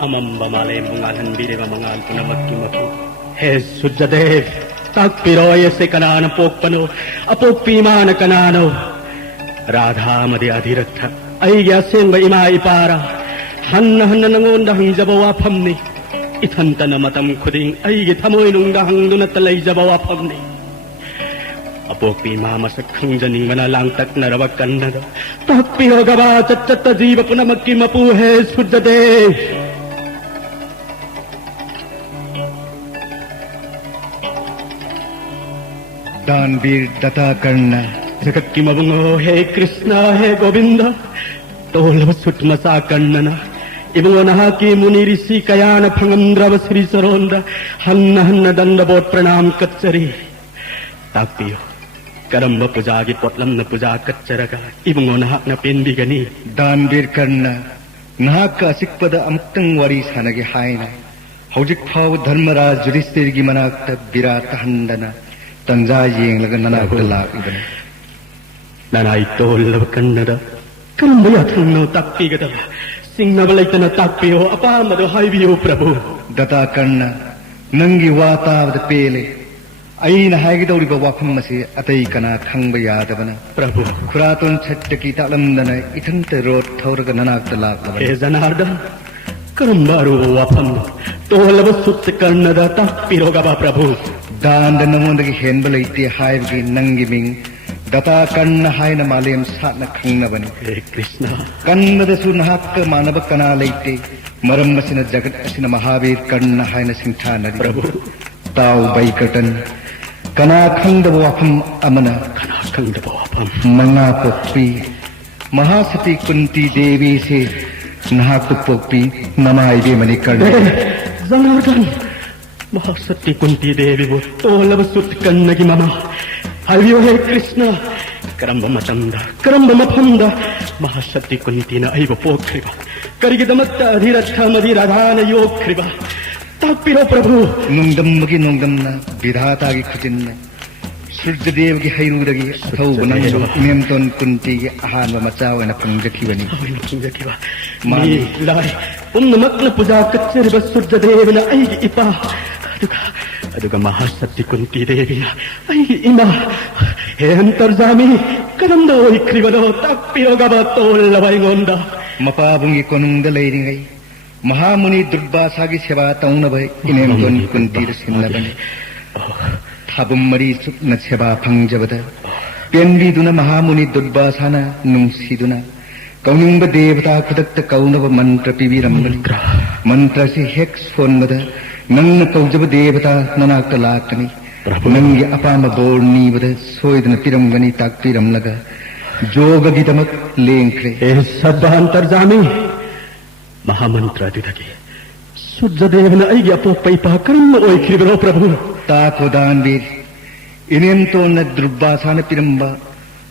amamba malay mangalan biri mamangal ko na magkimapo. Sudyadev, tagpiroy sa kanana pokpano, apok pima na kanano. Radha madi adiratha, ay yaseng ba imaipara, hanna nangon dahang jabawa pamni. Itanta na matam kuding, ay gitamoy nung dahang dunatalay jabawa pamni. Apok pima masakang janing manalangtak na rawakan na da. Takpiro gaba, tatata jiva po na magkimapo, Sudyadev. दानवीर दत्ता करना जगत की मबंगो हे कृष्णा हे गोविंदा तोलव सुटमसा कन्नना इबंगो नहा की मुनि ऋषि कयान फंगंद्रव श्री सरोंद्र हन्न हन्न दंड boat प्रणाम कच्चरी तापियो करम्ब पूजा की पोटलम न पूजा कच्चरगा इबंगो नहा न पेंदी गनी दानवीर करना नहा का सिक्पद अमतंग वारी सानगे हायना हौजिक फाव धर्मराज जुडिस्तिर की मनाक्त विराट हंदना तंजा येंग ननागला ननाई तोलव कन्नदा करम्ब याथंगनो ताक्पीगदा सिंगनब लैतन ताक्पियो अपामदो हाइबियो प्रभु दत्ता करना नंगी वातावद पेले अईन हाइगदौरिब वाफम मसे अतई कना खंग यादबना प्रभु खुरातोन छट्टकी तालमदन इथंत रोड थौरग ननागत लाग हे जनार्दन करम्ब अरु वाफम तोलव सुत कन्नदा ताक्पिरोगबा प्रभु दान नमोदगी हेनबलैते हाइबगी नंगी मिंग दत्ता कन्न हायन मालेम सातन खंगनबनी हे कृष्ण कन्नदसु नहाक मानव कना लैते मरम मसिन जगत असिन महावीर कन्न हायन सिंथानरी प्रभु ताउ बैकटन कना खंगदब वाफम अमना कना खंगदब वाफम मंगा पोपी महासती कुंती देवी से नहाक पोपी नमाइबे मनि कर्ण जनार्दन महासती कुंती देवी वो तोलव सुत कन्नगी ममा हरियो हे कृष्ण करम्ब मतंदा करम्ब मफंदा महासती कुंती न ऐव पोख्रिबा करिगिदमत्त अधिरथ मदि राधान योख्रिबा ताक्पिरो प्रभु नुंगदमगी नुंगदमना विधातागी खुजिन्न सूर्यदेव की हैरुदगी थौबनंग इनेमतोन कुंती की आहान मचावना फंगखिबनी फंगखिबा मानी लाई उन्नमक्न पूजा कच्चरिब सूर्यदेवना ऐगी इपा अदुगा महासती कुंती देवी आई इमा हे अंतर्जामी करंदो इक्रिबदो ताक्पिरोगबा तोलवैगोंदा मपाबुंगी कोनुंग लैरिंगै महामुनि दुर्वासागी सेवा तौनबै इनेमतोन कुंती सिन्नबनी थाबुम मरी सुन सेवा फंगजबद पेनबीदुना महामुनि दुर्वासाना नुंसीदुना कौनिंग देवता खुदक्त कौनब मंत्र पिबिरंबनी मंत्र से हेक सोनबद नंग कौजब देवता ननाक्त लाकनी नंगी अपाम बोर नीबद सोयदन पिरंगनी ताक्पिरमलग जोगगिदमक लेंख्रे हे सद्धांतर्जामी महामंत्र दिदगी सूर्यदेवन ऐगी अपोपैपा करम्ब ओइख्रिबरो प्रभु ताको दानवीर इनेमतोन दुर्वासान पिरंबा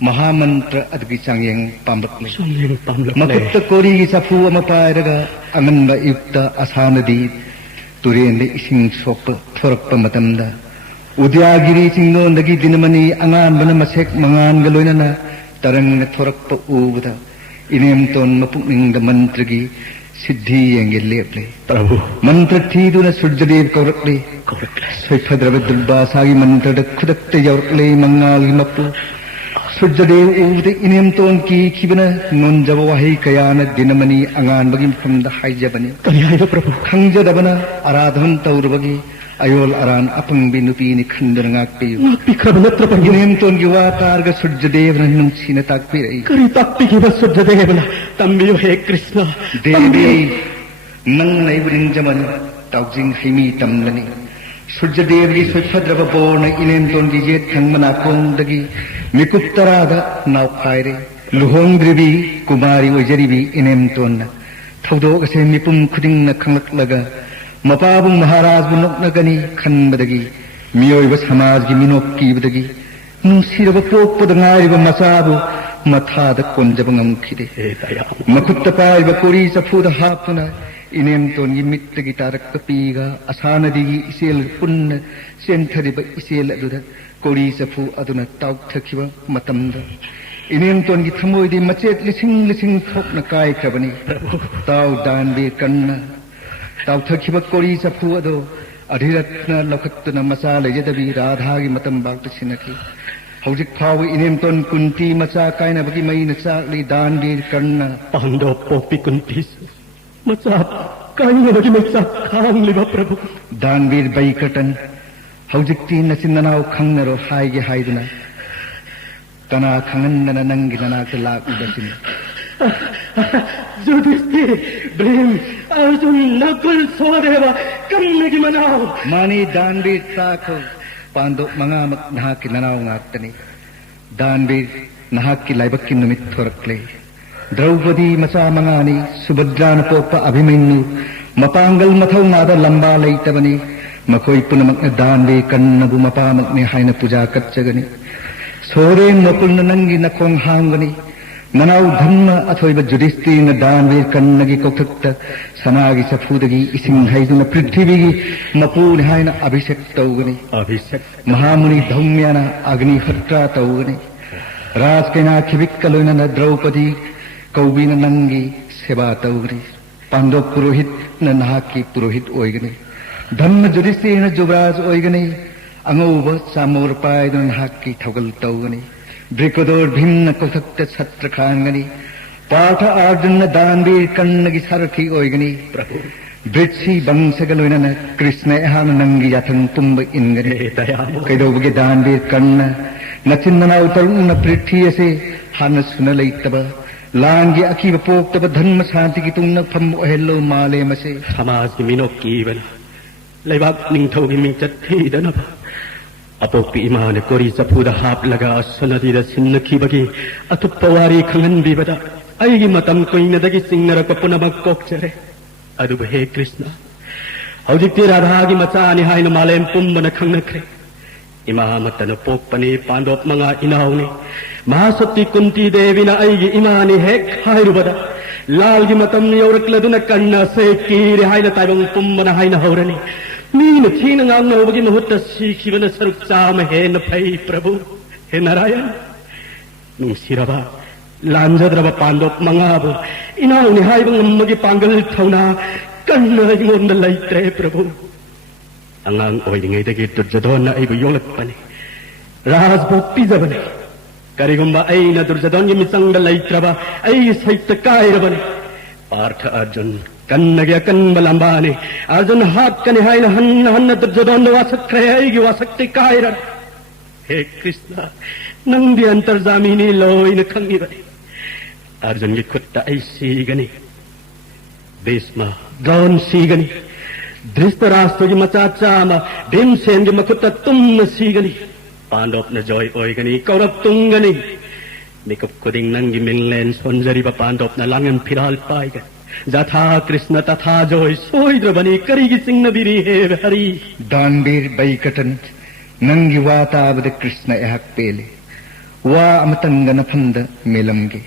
महामंत्र अदगी चांगयंग पामलक मकुत्त कोरी सफु अमा पायरगा अंगनबा युक्त असानदी तुरेंद इसिंग सोप थोरप मतमदा उद्यागिरी चिंगोंदगी दिनमनी अंगानबन मसेक मंगानग लोइनना तरंग थोरप उबदा इनेमतोन मपुनिंग मंत्रगी सिद्धि येंगे लेपले प्रभु मंत्र थीदुन सूर्यदेव कौरकले सोइफद्रव दुर्वासागी मंत्र खुदक्ते यौरकले मंगागी मप्पु सूर्यदेव उबदे इनेमतोन की खिबना नोंजब वाही कयान दिनमनी अंगानबगी मफमद हाइजबनी करियाय प्रभु खंगजदबना आराधन तौरबगी अयोल अरान अपंगबी नुपीनि खंदरंगाक्पे नाक्पिखब नत्र प्रभु इनेमतोन की वातार्ग सूर्यदेव नुंसीन ताक्पिरै करि ताक्पिखिब सूर्यदेवना तंबियो हे कृष्ण देवी नंग नैबरिंजमन ताउजिंग हिमी तमलनी सूर्यदेव की सोइफद्रब बोर्न इनेमतोन की जेत खंगमना कोंदगी मिकुप्तराग नावखायरे लुहोंग्रिबी कुमारी ओजरिबी इनेमतोन थौदोग से मिपुम खुदिंग न खंगलगा मपाबुंग महाराज बुनोकनगनी खनबदगी मियोइब समाज की मिनोक कीबदगी नुंसीरब पोकपद ngairiba masabu mathada konjaba ngamkhide makutta paiba kori safuda hapuna इनेमतोन की मित्र की तारक पीगा असानदी की इसेल पुन्न सेंथरिब इसेल अदुद कोरी सफु अदुना ताउथखिब मतमद इनेमतोन की थमोइदी मचेत लिसिंग लिसिंग थोकना कायखबनी ताउ दानबे कन्न ताउथखिब कोरी चफु अदो अधिरत्न लखत्तुना मचा लेजदबी राधागी मतम बागत सिनखी हौजिक फाव इनेमतोन कुंती मचा कायनबगी मैना चाकली दानवीर कर्णा पांडव पोपी कुंती मचा कायनबगी मैना खांगलिबा प्रभु दानवीर बैकटन हौजिकती नचिननाव खंगनरो हाइगे हाइदुना तना खंगनना नंगी ननाक लाकुदसिन युधिष्ठिर भीम अर्जुन नकुल सहदेव कन्नगी मनाव मानी दानवीर ताको पांडव मंगामक नहाकी ननाव ngaktani दानवीर नहाकी लाइबक्की नुमित थोरक्ले द्रौपदी मचा मंगानी सुभद्रान पोप अभिमन्यु मपांगल मथौ नादा लंबा लैतबनी मखोई पुनमक दानवीर कन्नबु मपामकने हायना पूजा कच्चगनी सोरेन नकुल नंगी नखोंग हांगनी ननाव धम्म अथोइब जुधिष्ठिर दानवीर कन्नगी कोथक्त सनागी चफुदगी इसिंग हाइदुना पृथ्वीगी मपून हायना अभिषेक तौगनी अभिषेक महामुनि धौम्याना अग्निहोत्रा तौगनी राजकेना खिबिक्कलोइना द्रौपदी कौबिना नंगी सेवा तौगनी पांडव पुरोहित नहाकी पुरोहित ओइगनी धम्म जुधिष्ठिर जुबराज ओइगनी अंगौब चामोर पायदुना नहाकी थौगल तौगनी ब्रिकोदोर भिन्न कोथक्त छत्र खांगनी पाठ अर्जुन दानवीर कन्नगी सारथी ओइगनी प्रभु ब्रिट्सी बंशगलोइना कृष्ण एहान नंगी याथंग तुम्ब इनगनी कैदोबगे दानवीर कन्न नचिन्ननाव तरुण पृथ्वी से हान सुन लैतब लांगी अकीब पोक्तब धर्म शांति की तुंग फम ओहेलो माले मसे समाज की मिनो कीवन लेबाक निंथौगी मिंचत थीदनब अपोक्पी इमान कोरी चफुदा हाप लगा सनदी सिन्नखी बगी अतुप्प वारी खंगनबीबदा अयगी मतम कोइनदगी सिंगरक पुनमक कोक्चरे अदुब हे कृष्ण हौजिक्ति राधागी मचानी हाइन मालेम पुंबन खंगनख्रे इमा मतन पोक्पने पांडव मंगा इनावनी महासती कुंती देवीना अयगी इमानी हेक हायरुबदा लालगी मतम यौरक्लदुन कन्न से कीरे हाइन ताइबंग पुंबन हाइन हौरनी मीन थीन ngang महूर्त सीखिबन सरुक चाम हेन फै प्रभु हे नारायण नुसिरबा लांजद्रब पांडव मंगाबु इनाउनि हाइबं अम्मगी पांगल थौना कन्न इमोंद लैत्रे प्रभु अंगांग ओइदिङैदगी दुर्जोधन अइबु योलक्पनि राजभोग पिजबनि करिगुम्बा अइना दुर्जोधनगी मिचंग लैत्रबा अइ सैत कायरबनि पार्थ अर्जुन कन्नगे कन्ब लंबाने अर्जुन हाथ कने हाइन हन्न हन्न दुर्जोधन वासक्रे अइगी वासक्ति कायर हे कृष्ण नंदी अंतर्जामिनी लोइन खंगिबनि अर्जुन की खुट्टा ऐ सीगनी भीष्म द्रोण सीगनी धृतराष्ट्र की मचाचामा भीमसेन की मखुट्टा तुम सीगनी पांडव न जोय ओइगनी कौरव तुंगनी मिकुप कुदिंग नंगी मिललेन सोंजरी पांडव न लांगन फिराल पाइगन जथा कृष्ण तथा जोय सोइद्रबनी करिगी सिंह बिरी हे हरि दानवीर बैकटन नंगी वाताबद कृष्ण एहक पेले वा अमतंगन फंद मेलमगे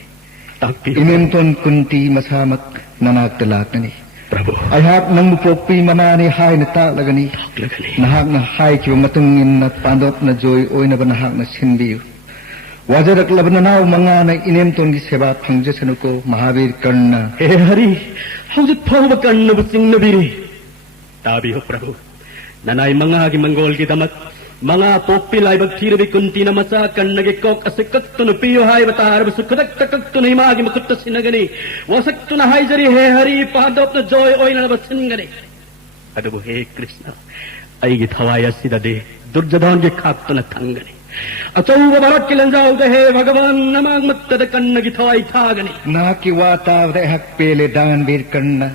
इमेंतोन कुंती मसामक ननाक तलाकनी प्रभु अहाक नंग पोपी ममाने हायन ताकलगनी नहाक न हायकिब मतुंग इन पांडव न जोय ओइनब नहाक न सिनबियु वाजरक्लब ननाव मंगान इनेमतोन की सेवा फंगजसनुको महावीर कर्ण हे हरि हौजिक फौब कर्ण बुसिंग बिरी ताबी हो प्रभु ननाई मंगा की मंगोल की दमक मंगा पोपी लाइबक थीरबी कुंती न मचा कन्न के कोक असे कत्तुन पियो हाय बतार सुखदक तकत्तुन हिमागी मुकुट्ट सिनगनी वसक्तुन हाय जरी हे हरि पांडव न जोय ओइना बसिनगनी अदबु हे कृष्ण अइगी थवाय सिददे दुर्जोधन के खाक्तुन थंगनी अचौब भरत की लंजाव हे भगवान नमाग मत्तद कन्न की थवाई थागनी ना की वातावद एहक पेले दानवीर कर्ण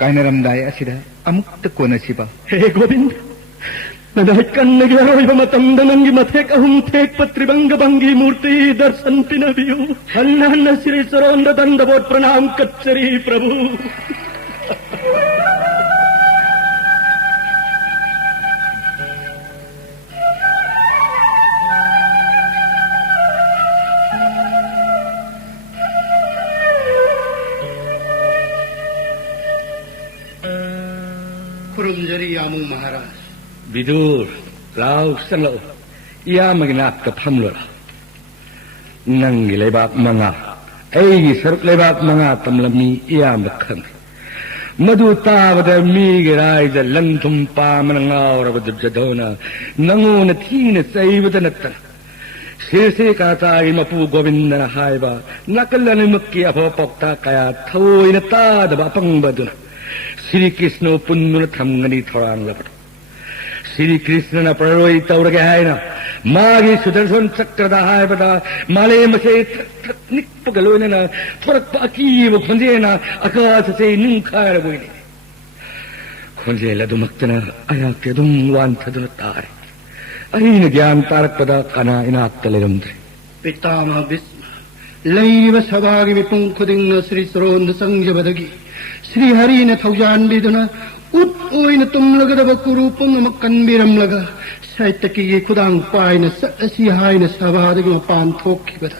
कायनरमदाय असिदा अमुक्त कोनसिबा हे गोविंद ननाई कन्नगी अरोइब मतंद नंगी मथेक अहुम थेक पत्रिबंग बंगी मूर्ति दर्शन पिनबियु हन्न हन्न श्री सरोंद दंडवोट प्रणाम कच्चरी प्रभु खुरुमजरी यामू महाराज विदुर लाउ संगलो या मगिनात का फमलोरा नंगी लेबाक मंगा ऐगी सरुक लेबाक मंगा तमलमी या मखंग मधु तावद मीगराइज लंथुम पामन ngauरब दुर्जधोना नंगोन थीन सैवद नत्तन शेषे कातागी मपु गोविंदन हाइबा नकलन मुक्की अफो पोक्ता कया थोइन तादब अपंगबदुना श्री कृष्ण पुन्नुन थमगनी थोरांग लबड श्री कृष्णन प्ररोई तौरगे हाइना मागी सुदर्शन चक्रदा हाइबदा मालेमसे निक्पगलोइना थोरक अकीब खुंजेना आकाशसे निंखायर बोइने खुंजेलदुमक्तना अयाके दुम वांथदुन तारे अहीन ज्ञान तारकपदा कना इनाक्ता लेरमद्रे पितामह भीष्म लैब सभागी विपुं खुदिंग श्री सरोन संजबदगी श्री हरि ने थौजान बिदुना उत ओइन तुमलगदब कुरूपं मक्कनबिरमलगा साहित्यकी खुदांग पाइन ससी हाइन सभादगी मपान थोक्खिबदा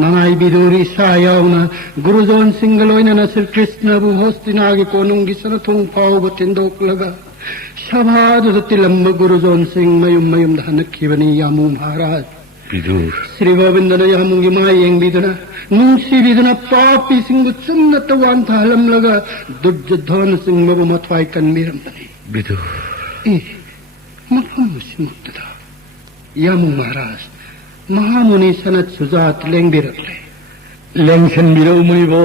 ननाई बिदुरी सायावना गुरुजोन सिंगलोइन श्री कृष्णबु होस्तिनागी कोनुंगी सनथुंग फावब तिंदोकलगा सभादुद तिलंब गुरुजोन सिंह मयुम मयुम धनक्खिबनी यामु महाराज विदुर श्री गोविंदन यामुंगी मायेंग बिदुना नुंसी बिदुना पापी सिंह चन्नत वांथा हलमलगा दुर्जधोन सिंह मबु मथवाई कनबिरमदनी विदुर ए मफम सिमुक्तदा यामु महाराज महामुनि सनत सुजात लेंबिरले लेंसन बिरो मुनिबो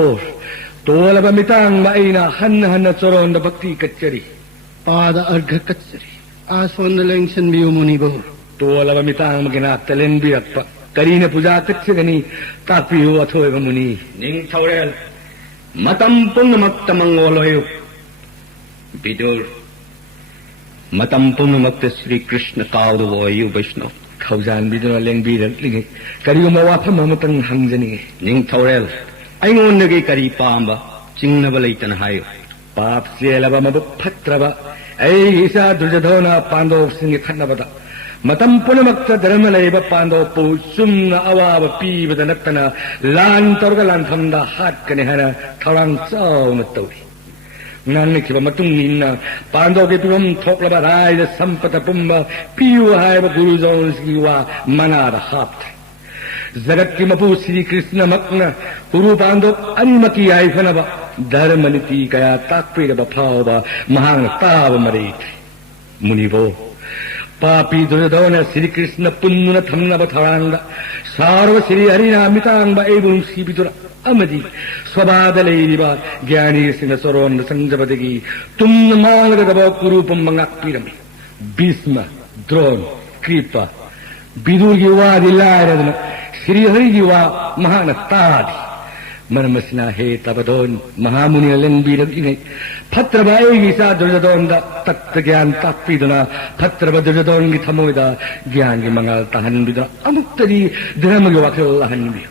तोलब मितांग माइना हन्न हन्न चोरोंद भक्ति कच्चरी पाद अर्घ कच्चरी आसोन लेंसन बियो मुनिबो तोलब मितांग मगिना तलेन बिरप्पा करीन पूजा कच्चगनी तापियो अथोयब मुनि निंग थौरेल मतम पुनमक्त मंगोलोयु विदुर मतम पुनमक्त श्री कृष्ण काउदवोयु वैष्णव खौजान बिदुना लेंबिरलिगे करिगुम वाफम अमतंग हंजनी निंग थौरेल अइंगोंदगी करी पांबा चिंगनब लैतन हायो पाप चेलब मबु फत्रब ऐ ईसा दुर्जधोना पांडव सिंह खन्नबदा मतम पुनमक्त धर्म लैब पांडव पु सुमना अवाब पीबद नत्तना लान तौरग लानफमदा हाटकने हना थौरांग चाउन तौरी नानखिब मतुंग निन्ना पांडव के पिबम थोकलब राइद संपत पुंब पीयु हायब गुरुजोन सिवा मनाद हाप्थ जगत की मपु श्री कृष्ण मक्न पुरु पांडव अनिमकी आइफनब धर्म नीति कया ताकपिरब फावब महान ताव मरेत मुनिबो पापी दुर्योधन श्री कृष्ण पुन्नुन थमनब थौरांग सार्व श्री हरिना मितांग एवं सीबिदुर अमदी स्वबाद लेरिबा ज्ञानी सिंह सरोन संजबदगी तुम मांगदब कुरूपम मंगाक्पिरमि भीष्म द्रोण कृपा विदुरगी वादि लायरदन श्री हरिगी वा महान तादि मरमसिना हे तबदोन महामुनि लेंबिरबिगे फत्रब ऐगिसा दुर्योधन तत्व ज्ञान ताक्पिदुना फत्रब दुर्योधन की थमोइदा ज्ञान की मंगल तहनबिदा अमुक्तदी धर्मगी वाखल हनबि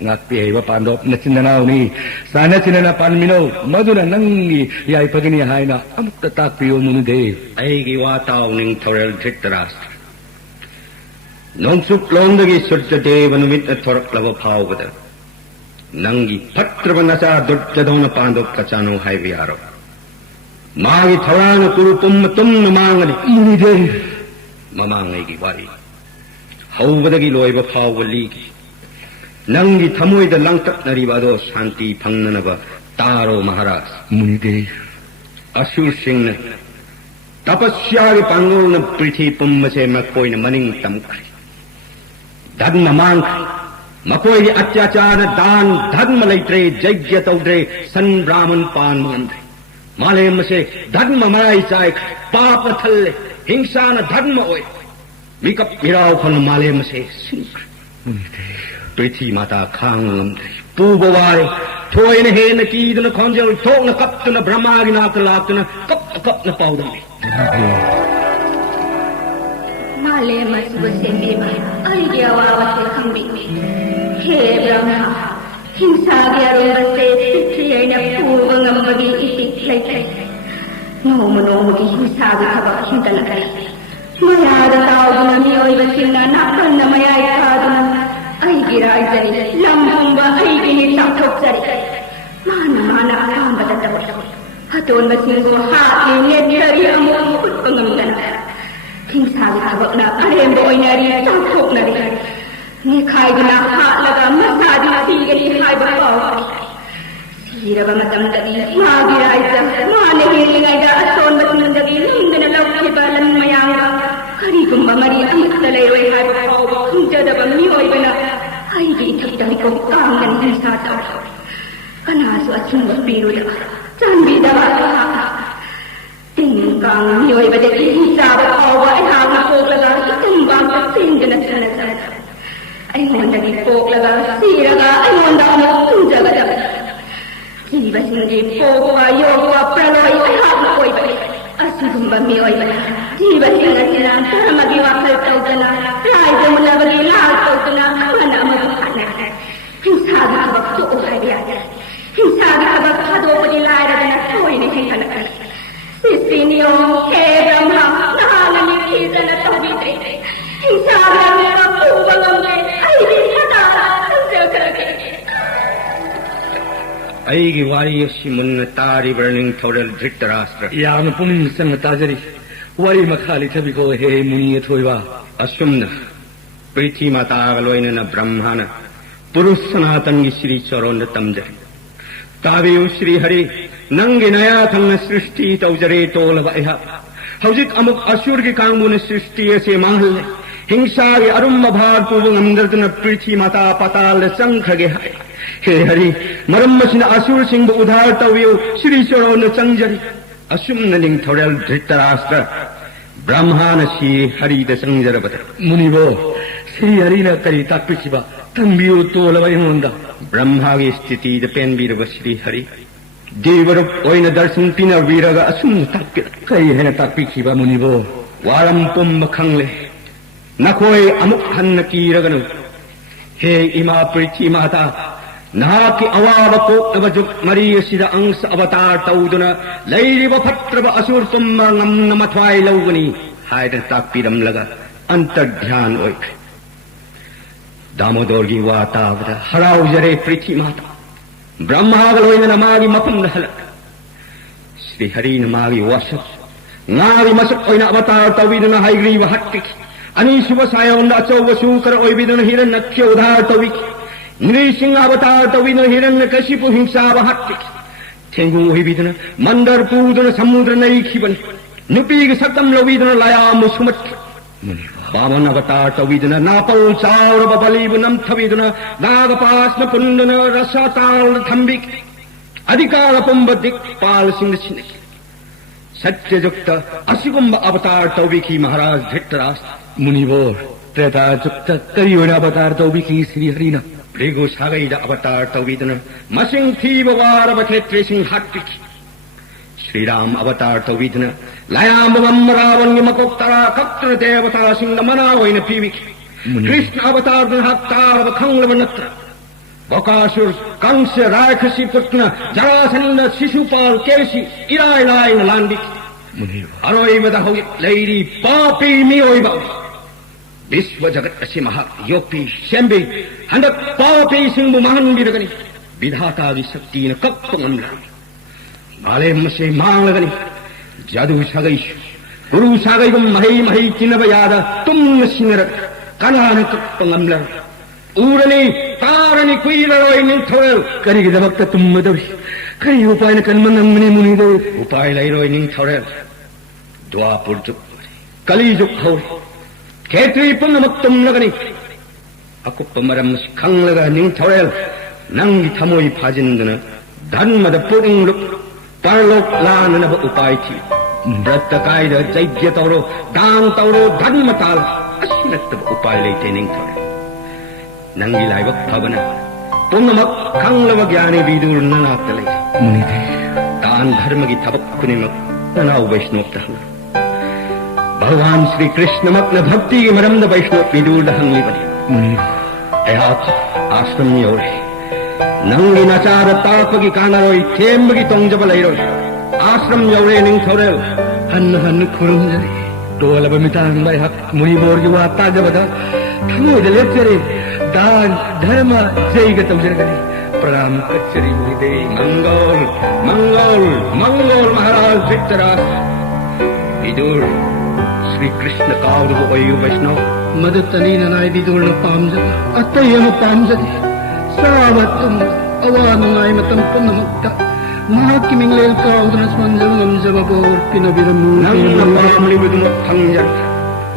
ngakpi pandop nacinanauni sana cinana panmino maduna nangi yai pagini haina amukta takpi umunude aigi watao ning thorel dhritarashtra nongsuk longdagi surjadevan mit thorak lava phawbada nangi patravanasa durjadona pandop kachano haiviyaro magi thorana kurupum tumna mangani munide mamangai wari hawbadagi loiba phawligi नंगी थमोइद लंगटकनरिबादो शांति फंगननब तारो महाराज मुनिदे असुर सिंह तपस्यागी पांगोल पृथ्वी पुम्बसे मकोइन मनिंग तमखरि धर्म मांग मकोई अत्याचार दान धर्म लैत्रे यज्ञ तौद्रे सन ब्राह्मण पान मंद्रे मालेम से धर्म मराई चाय पाप थल्ले हिंसा न धर्म ओय मिकप मिराव फन मालेम से सिंह पृथ्वी माता खांगम पूबवारे थोइन हेन कीदन खंजल थोन कप्तन ब्रह्मागी नाक लाक्तन कप न पाउदमे माले मसबसे बेमा आइगे आवावते खंबी हे ब्रह्मा हिंसा गे अरुंबसे पृथ्वीयैन पूवंगमगी इति लैथै नोमगी हिंसा गे थबक हिंतलकै मयाद ताउदन मियोइबसिंना नापन्न मयाय तादन अहिगी राजनी लंबुंबा अहिगी निटाथोक्सरी माना माना आंबदा तबो हतोन बसिंगो हाके नेटरी अमु खुदपंगमदना हिंसागी थबकना अरेंबो ओइनारी चाथोकनरी निखाइदना हालगा मसादी सीगरी हाइबा पावरी सीरबा मतमददी मागी राज ꯑꯆꯨꯝꯕ ꯃꯔꯤ ꯑꯃꯠꯇ ꯂꯩꯔꯣꯏ ꯍꯥꯏꯕ ꯐꯥꯎꯕ ꯈꯪꯖꯗꯕ ꯃꯤꯑꯣꯏꯕꯅ ꯑꯩꯒꯤ ꯏꯊꯛꯇ ꯃꯤꯀꯨꯞ ꯀꯥꯡꯗꯅ ꯍꯤꯡꯁꯥ ꯇꯧꯔꯤ ꯀꯅꯥꯁꯨ ꯑꯆꯨꯝꯕ ꯄꯤꯔꯣꯏꯗꯕ ꯆꯥꯟꯕꯤꯗꯕ ꯑꯩꯍꯥꯛꯅ ꯇꯤꯟ ꯀꯥꯡ ꯃꯤꯑꯣꯏꯕꯗꯒꯤ ꯆꯥꯕ ꯐꯥꯎꯕ ꯑꯩꯍꯥꯛꯅ ꯄꯣꯛꯂꯒ ꯏꯇꯨꯝꯕꯥꯡꯇ ꯆꯦꯟꯗꯨꯅ ꯁꯥꯟꯅꯖꯔꯦ ꯑꯩꯉꯣꯟꯗꯒꯤ ꯄꯣꯛꯂꯒ ꯁꯤꯔꯒ ꯑꯩꯉꯣꯟꯗ ꯑꯃꯨꯛ ꯇꯨꯝꯖꯒꯗꯕ ꯖꯤꯕꯁꯤꯡꯒꯤ ꯄꯣꯛꯄ ꯌꯣꯛꯄ ꯄ꯭ꯔꯂꯣꯏ ꯑꯩꯍꯥꯛꯅ ꯑꯣꯏꯕꯅꯤ ꯑꯁꯤꯒꯨꯝꯕ ꯃꯤꯑꯣꯏꯕꯅ ꯖꯤꯕꯁꯤꯡ ꯑꯁꯤꯅ ꯙꯔꯃꯒꯤ ꯋꯥꯈꯜ ꯇꯧꯗꯅ ꯔꯥꯏꯖ ꯂꯥꯜ ꯇꯧꯗꯨꯅ ꯑꯃꯅ ꯑꯃꯕꯨ ꯍꯥꯠꯅꯔꯦ ꯍꯤꯡꯁꯥꯒꯤ ꯊꯕꯛ ꯇꯣꯛꯑꯣ ꯍꯥꯏꯕ ꯌꯥꯗꯦ ꯍꯤꯡꯁꯥꯒꯤ ꯊꯕꯛ ꯊꯥꯗꯣꯛꯄꯗꯤ ꯂꯥꯏꯔꯗꯅ ꯇꯣꯏꯅ ꯍꯦꯟꯒꯠꯂꯛꯀꯅꯤ ꯁꯤꯁꯤ ꯅꯤꯌꯣꯝ ꯍꯦ ꯕ꯭ꯔꯍ꯭ꯃ ꯅꯍꯥꯛꯅ ꯅꯤꯡꯊꯤꯖꯅ ꯇꯧꯕꯤꯗ꯭ꯔꯦ ꯍꯤꯡꯁꯥꯒꯤ ꯑꯃꯨꯛꯀ ꯄꯨꯕ ꯉꯝꯗꯦ ꯑꯩꯗꯤ ꯁꯗꯥ ꯊꯝꯖꯈ꯭ꯔꯒꯦ ꯑꯩꯒꯤ ꯋꯥꯔꯤ ꯑꯁꯤ ꯃꯨꯟꯅ ꯇꯥꯔꯤꯕ꯭ꯔ ꯅꯤꯡꯊꯧꯔꯦꯜ ꯙ꯭ꯔꯤꯇꯔꯥꯁꯇ꯭ꯔ ꯌꯥꯝꯅ ꯄꯨꯛꯅꯤꯡ ꯆꯪꯅ ꯇꯥꯖꯔꯤ ꯋꯥꯔꯤ ꯃꯈꯥ ꯂꯤꯊꯕꯤꯈꯣ ꯍꯦ ꯃꯨꯅꯤ ꯑꯊꯣꯏꯕ ꯑꯁꯨꯝꯅ ꯄ꯭ꯔꯤꯊꯤ ꯃꯥꯇꯥꯒ ꯂꯣꯏꯅꯅ ꯕ꯭ꯔꯍ꯭ꯃꯥꯅ ꯄꯨꯔꯨꯁ ꯁꯅꯥꯇꯟꯒꯤ ꯁ꯭ꯔꯤ ꯆꯔꯣꯟꯗ ꯇꯝꯖꯔꯤ ꯇꯥꯕꯤꯌꯨ ಶ್ರೀ ಹರಿ ꯅꯪꯒꯤ ꯅꯌꯥ ꯊꯪꯅ ಸೃಷ್ಟಿ ತೌಜರೇ ತೋಲವ ಐಹꯥꯛ ꯍꯧꯖꯤꯛ ꯑꯃꯨꯛ ꯑꯁꯨꯔꯒꯤ ꯀꯥꯡꯕꯨꯅ ಸೃಷ್ಟಿ ꯑꯁꯤ ꯃꯥꯡꯍꯜꯂꯦ ꯍꯤꯡꯁꯥꯒꯤ ꯑꯔꯨꯝꯕ ꯚꯥꯔ ꯄꯨꯕ ꯉꯝꯗꯗꯨꯅ ꯄ꯭ꯔꯤꯊꯤ ꯃꯥꯇꯥ ꯄꯇꯥꯜꯗ ꯆꯪꯈ꯭ꯔꯒꯦ ꯍꯥꯏ ꯍꯦ ꯍꯔꯤ ꯃꯔꯝ ꯑꯁꯤꯅ ꯑꯁꯨꯔꯁꯤꯡꯕꯨ ꯎꯙꯥꯔ ꯇꯧꯕꯤꯌꯨ ಶ್ರೀ ꯆꯔꯣꯟꯗ ꯆꯪꯖꯔꯤ ꯑꯁꯨꯝꯅ ꯅꯤꯡꯊꯧꯔꯦꯜ ಧೃತರಾಷ್ಟ್ರ ಬ್ರಹ್ಮಾನ ಶ್ರೀ ಹರಿದ ಚಂಜರಬದ ಮುನಿವೋ ಶ್ರೀ ಹರಿನ ಕರಿ ತಾಕ್ಪಿಸಿಬ ತಂಬಿಯು ತೋಲವ ಎನ್ನುವಂದ ಬ್ರಹ್ಮಾಗೆ ಸ್ಥಿತಿದ ಪೆನ್ಬೀರವ ಶ್ರೀ ಹರಿ ದೇವರ ಒಯ್ನ ದರ್ಶನ ಪಿನವೀರಗ ಅಸುಮ್ನ ತಾಕ್ಪಿರ ಕೈ ಹೆನ ತಾಕ್ಪಿಸಿಬ ಮುನಿವೋ ವಾರಂ ಪೊಮ್ಮ ಖಂಗ್ಲೆ ನಖೋಯ್ ಅಮುಕ್ ಹನ್ನ ಕೀರಗನು ಹೇ ಇಮಾ ಪೃಥ್ವಿ ಮಾತಾ ನಹಾಕಿ ಅವಾವ ಪೋಕ್ತವ ಜುಕ್ ಮರಿಯಸಿದ ಅಂಶ ಅವತಾರ ತೌದುನ ಲೈರಿವ ಫತ್ರವ ಅಸುರ್ ತುಮ್ಮ ngꯝನ ಮಥ್ವಾಯ್ ಲೌಗನಿ ಹಾಯ್ದ ತಾಕ್ಪಿರಮ್ಲಗ ಅಂತರ್ಧ್ಯಾನ್ ಒಯ್ಖೆ ದಾಮೋದರ್ಗಿ ವಾ ತಾವದ ಹರಾವುಜರೆ ಪೃಥ್ವಿ ಮಾತಾ ಬ್ರಹ್ಮಾಗ ಲೋಯ್ನ ಮಾಗಿ ಮಪಂದ ಹಲಕ ಶ್ರೀ ಹರಿನ ಮಾಗಿ ವಶ ꯉꯥꯒꯤ ꯃꯁꯛ ꯑꯣꯏꯅ ꯑꯕꯇꯥꯔ ꯇꯧꯕꯤꯗꯨꯅ ꯍꯩꯒ꯭ꯔꯤꯕ ꯍꯠꯄꯤꯈꯤ ꯑꯅꯤꯁꯨꯕ ꯁꯥꯌꯣꯟꯗ ꯑꯆꯧꯕ ꯁꯨꯀꯔ ꯑꯣꯏꯕꯤꯗꯨꯅ ꯍꯤꯔಣ್ꯌꯛꯈ ꯎꯗꯥꯔ ꯇꯧꯕꯤꯈꯤ ꯅ꯭ꯔꯤꯁꯤꯡ ꯑꯕꯇꯥꯔ ꯇꯧꯕꯤꯗꯨꯅ ꯍꯤꯔಣ್ꯌꯀꯁꯤꯄꯨ ꯍꯤꯡꯁꯥꯕ ꯍꯠꯄꯤꯈꯤ ꯊꯦꯡꯒꯨ ꯑꯣꯏꯕꯤꯗꯨꯅ ꯃꯟꯗꯔ ꯄꯨꯗꯨꯅ ꯁꯃꯨꯗ꯭ꯔ ꯅꯩꯈꯤꯕꯅꯤ ꯅꯨꯄꯤꯒꯤ ꯁꯛꯇꯝ ꯂꯧꯕꯤꯗꯨꯅ ꯂꯥꯌꯥꯝꯕꯨ ꯁꯨꯃꯠꯈꯤ ꯕꯥꯃꯟ ꯑꯕꯇꯥꯔ ꯇꯧꯕꯤꯗꯨꯅ ꯅꯥꯄꯜ ꯆꯥꯎꯔꯕ ꯕꯂꯤꯕꯨ ꯅꯝꯊꯕꯤꯗꯨꯅ ꯅꯥꯒꯄꯥꯁꯅ ꯄꯨꯟꯗꯨꯅ ꯔꯁꯥꯇꯥꯜꯗ ꯊꯝꯕꯤꯈꯤ ꯑꯙꯤꯀꯥꯔ ꯄꯨꯝꯕ ꯗꯤꯛꯄꯥꯜꯁꯤꯡꯗ ꯁꯤꯟꯅꯈꯤ सत्ययुक्त असिगुम्ब अवतार तौबिखी महाराज धृतराष्ट्र मुनिवोर त्रेतायुक्त करी होना अवतार तौबिखी श्री हरिना भृगु सागैद अवतार तौबिदुन मसिंग थीब वारब क्षेत्रेसिंग हट्पिखी श्री राम अवतार तौबिदुन लयाम्ब रावण्य मकोक्तरा कत्र देवता सिंह मना होइन पीबिखी कृष्ण अवतार हत्तारब खंगलब नत्र बकासुर कंस राक्षसी पुत्र जरासंध शिशुपाल केसी इराय लाइन लांबिक अरोइबद होई लैरी पापी मिओइबा विश्व जगत असि महा योपी शेंबी हंदक पापी सिंबु महान बिरगनी विधाता की शक्ति न कप्पंगमला माले मसे मांगलगनी जादू सागै गुरु सागै मही मही किनब याद तुम सिंगर कनान कप्पंगमला ಊರನಿ ತಾರನಿ ಕುಯಿಲರೋಯ್ ನಿಂಥವಳು ಕರಿಗಿದವಕ್ತ ತುಂಬದವಿ ಕೈ ಉಪಾಯನ ಕನ್ಮನಂಗನಿ ಮುನಿದವು ಉಪಾಯ ಲೈರೋಯ್ ನಿಂಥವಳು ದ್ವಾಪುರ ಜುಕ್ ಕಲಿ ಜುಕ್ ಹೌ ಖೇತ್ರಿ ಪುಂಗ ಮಕ್ತುಂ ಲಗನಿ ಅಕುಪ್ಪ ಮರಂ ಖಂಗ್ಲಗ ನಿಂಥವಳು ನಂಗಿ ಥಮೋಯ್ ಫಾಜಿಂದನ ಧರ್ಮದ ಪುರಿಂಗ್ಲು ಪರಲೋಕ್ ಲಾನನಬ ಉಪಾಯ ಥಿ ವ್ರತ ಕಾಯ್ದ ಜೈಜ್ಯ ತೌರೋ ದಾನ್ ತೌರೋ ಧರ್ಮ ತಾಲ್ ಅಸಿನತ್ತಬ ಉಪಾಯ ಲೈತೆ ನಿಂಥವಳು ನಂಗಿ ಲಾಯ್ಬಕ್ ಭವನ ಪುನ್ನಮಕ್ ಖಂಗ್ಲವ ಜ್ಞಾನಿ ಬೀದೂರ್ ನನಾತ್ತಲೈ ಮುನಿದೆ दान धर्म की थबक कुनिमक ननाव वैष्णव तहु भगवान श्री कृष्ण मग्न भक्ति की मरम वैष्णव विदूर दहंगी बने मुनि अयात आश्रम योरे नंगी नचार ताप की कानरोई थेम की तोंजब लैरोई आश्रम योरे निंग थोरे हन्न हन्न खुरुंजरी तोलब मितान bai hak muni borgi wa tagabada thamoi de lecture दान धर्म जैग तौजरगनी प्रणाम कचरी मुनिदे मंगल मंगल मंगल महाराज धृतराष्ट्र विदुर श्री कृष्ण कौरव वयु वैष्णव मदतनी ननाय विदुर पामजब अतयम पामजब सावतम अवानुनाय मतम पुनमक्ता महाकी मिंगलेल काउदन स्मंजल नमजब बोर पिनबिरम नंग पामली Vidur थंजर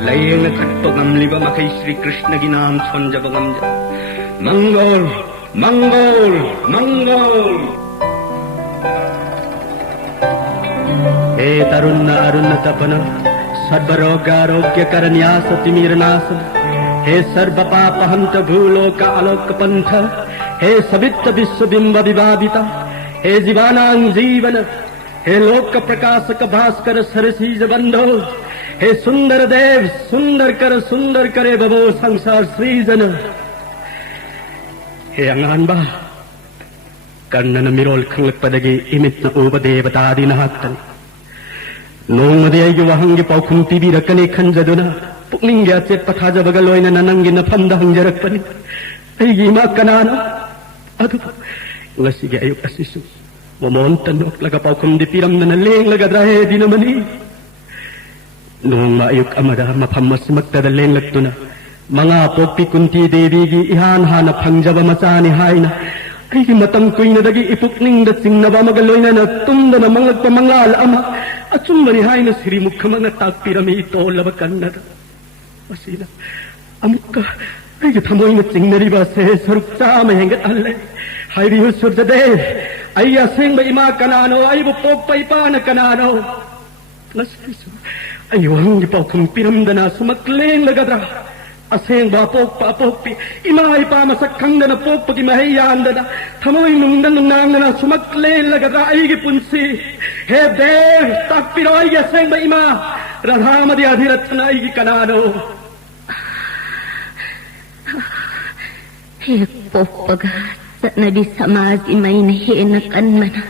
layeng khatpo ngamliba makai Sri Krishna gi naam sonjaba ngamja Mangol Mangol Mangol He tarunna arunna tapana sarvaroga arogya karanyasa timirnasa He sarva papa hanta bhuloka aloka pantha He savitta vishwabimba vivadita He jivanang jivana He loka prakasaka bhaskara sarasija bandho He sundar dev sundar kare babo sangsar srijana He anganba karna na mirol khanglakpadagi imit na uba devatadi nahatan Nongmadi aigi wahangi paukhum pibirakani khanjaduna pukningya chet pathajabaga loina nanangi nafamda hangjarakpani aigi ima kanana adu ngasige ayuk asisu Mamontan laga paukhum dipiram na lenglaga drahe dinamani Nongma ayuk amada maphammasmaktada lenglaktuna mga pokpi kunti devi gi ihan hana phangjaba machani haina aigi matam kuinadagi ipukningda singnaba magaloina na tumdana mangakpa mangal ama achumbani haina sri mukhamana takpirami tolaba kannada asina amukka aigi thamoina chingnariba se sarukcha ma hengat alle hairi surjade ayya sengba ima kanano aibu pokpa ipana kanano nasisu ayu hangi paukhum piramdana sumakleng lagadra aseng ba pokpa pokpi ima ipa masakhangdana pokpa ki mahayandana thamoi nungdan nangdana sumakleng lagadra aigi punsi he dev takpiro aigi aseng ba ima radhamadi adhiratna aigi kanano he pokpaga satnabi samaj imaina hena kanmana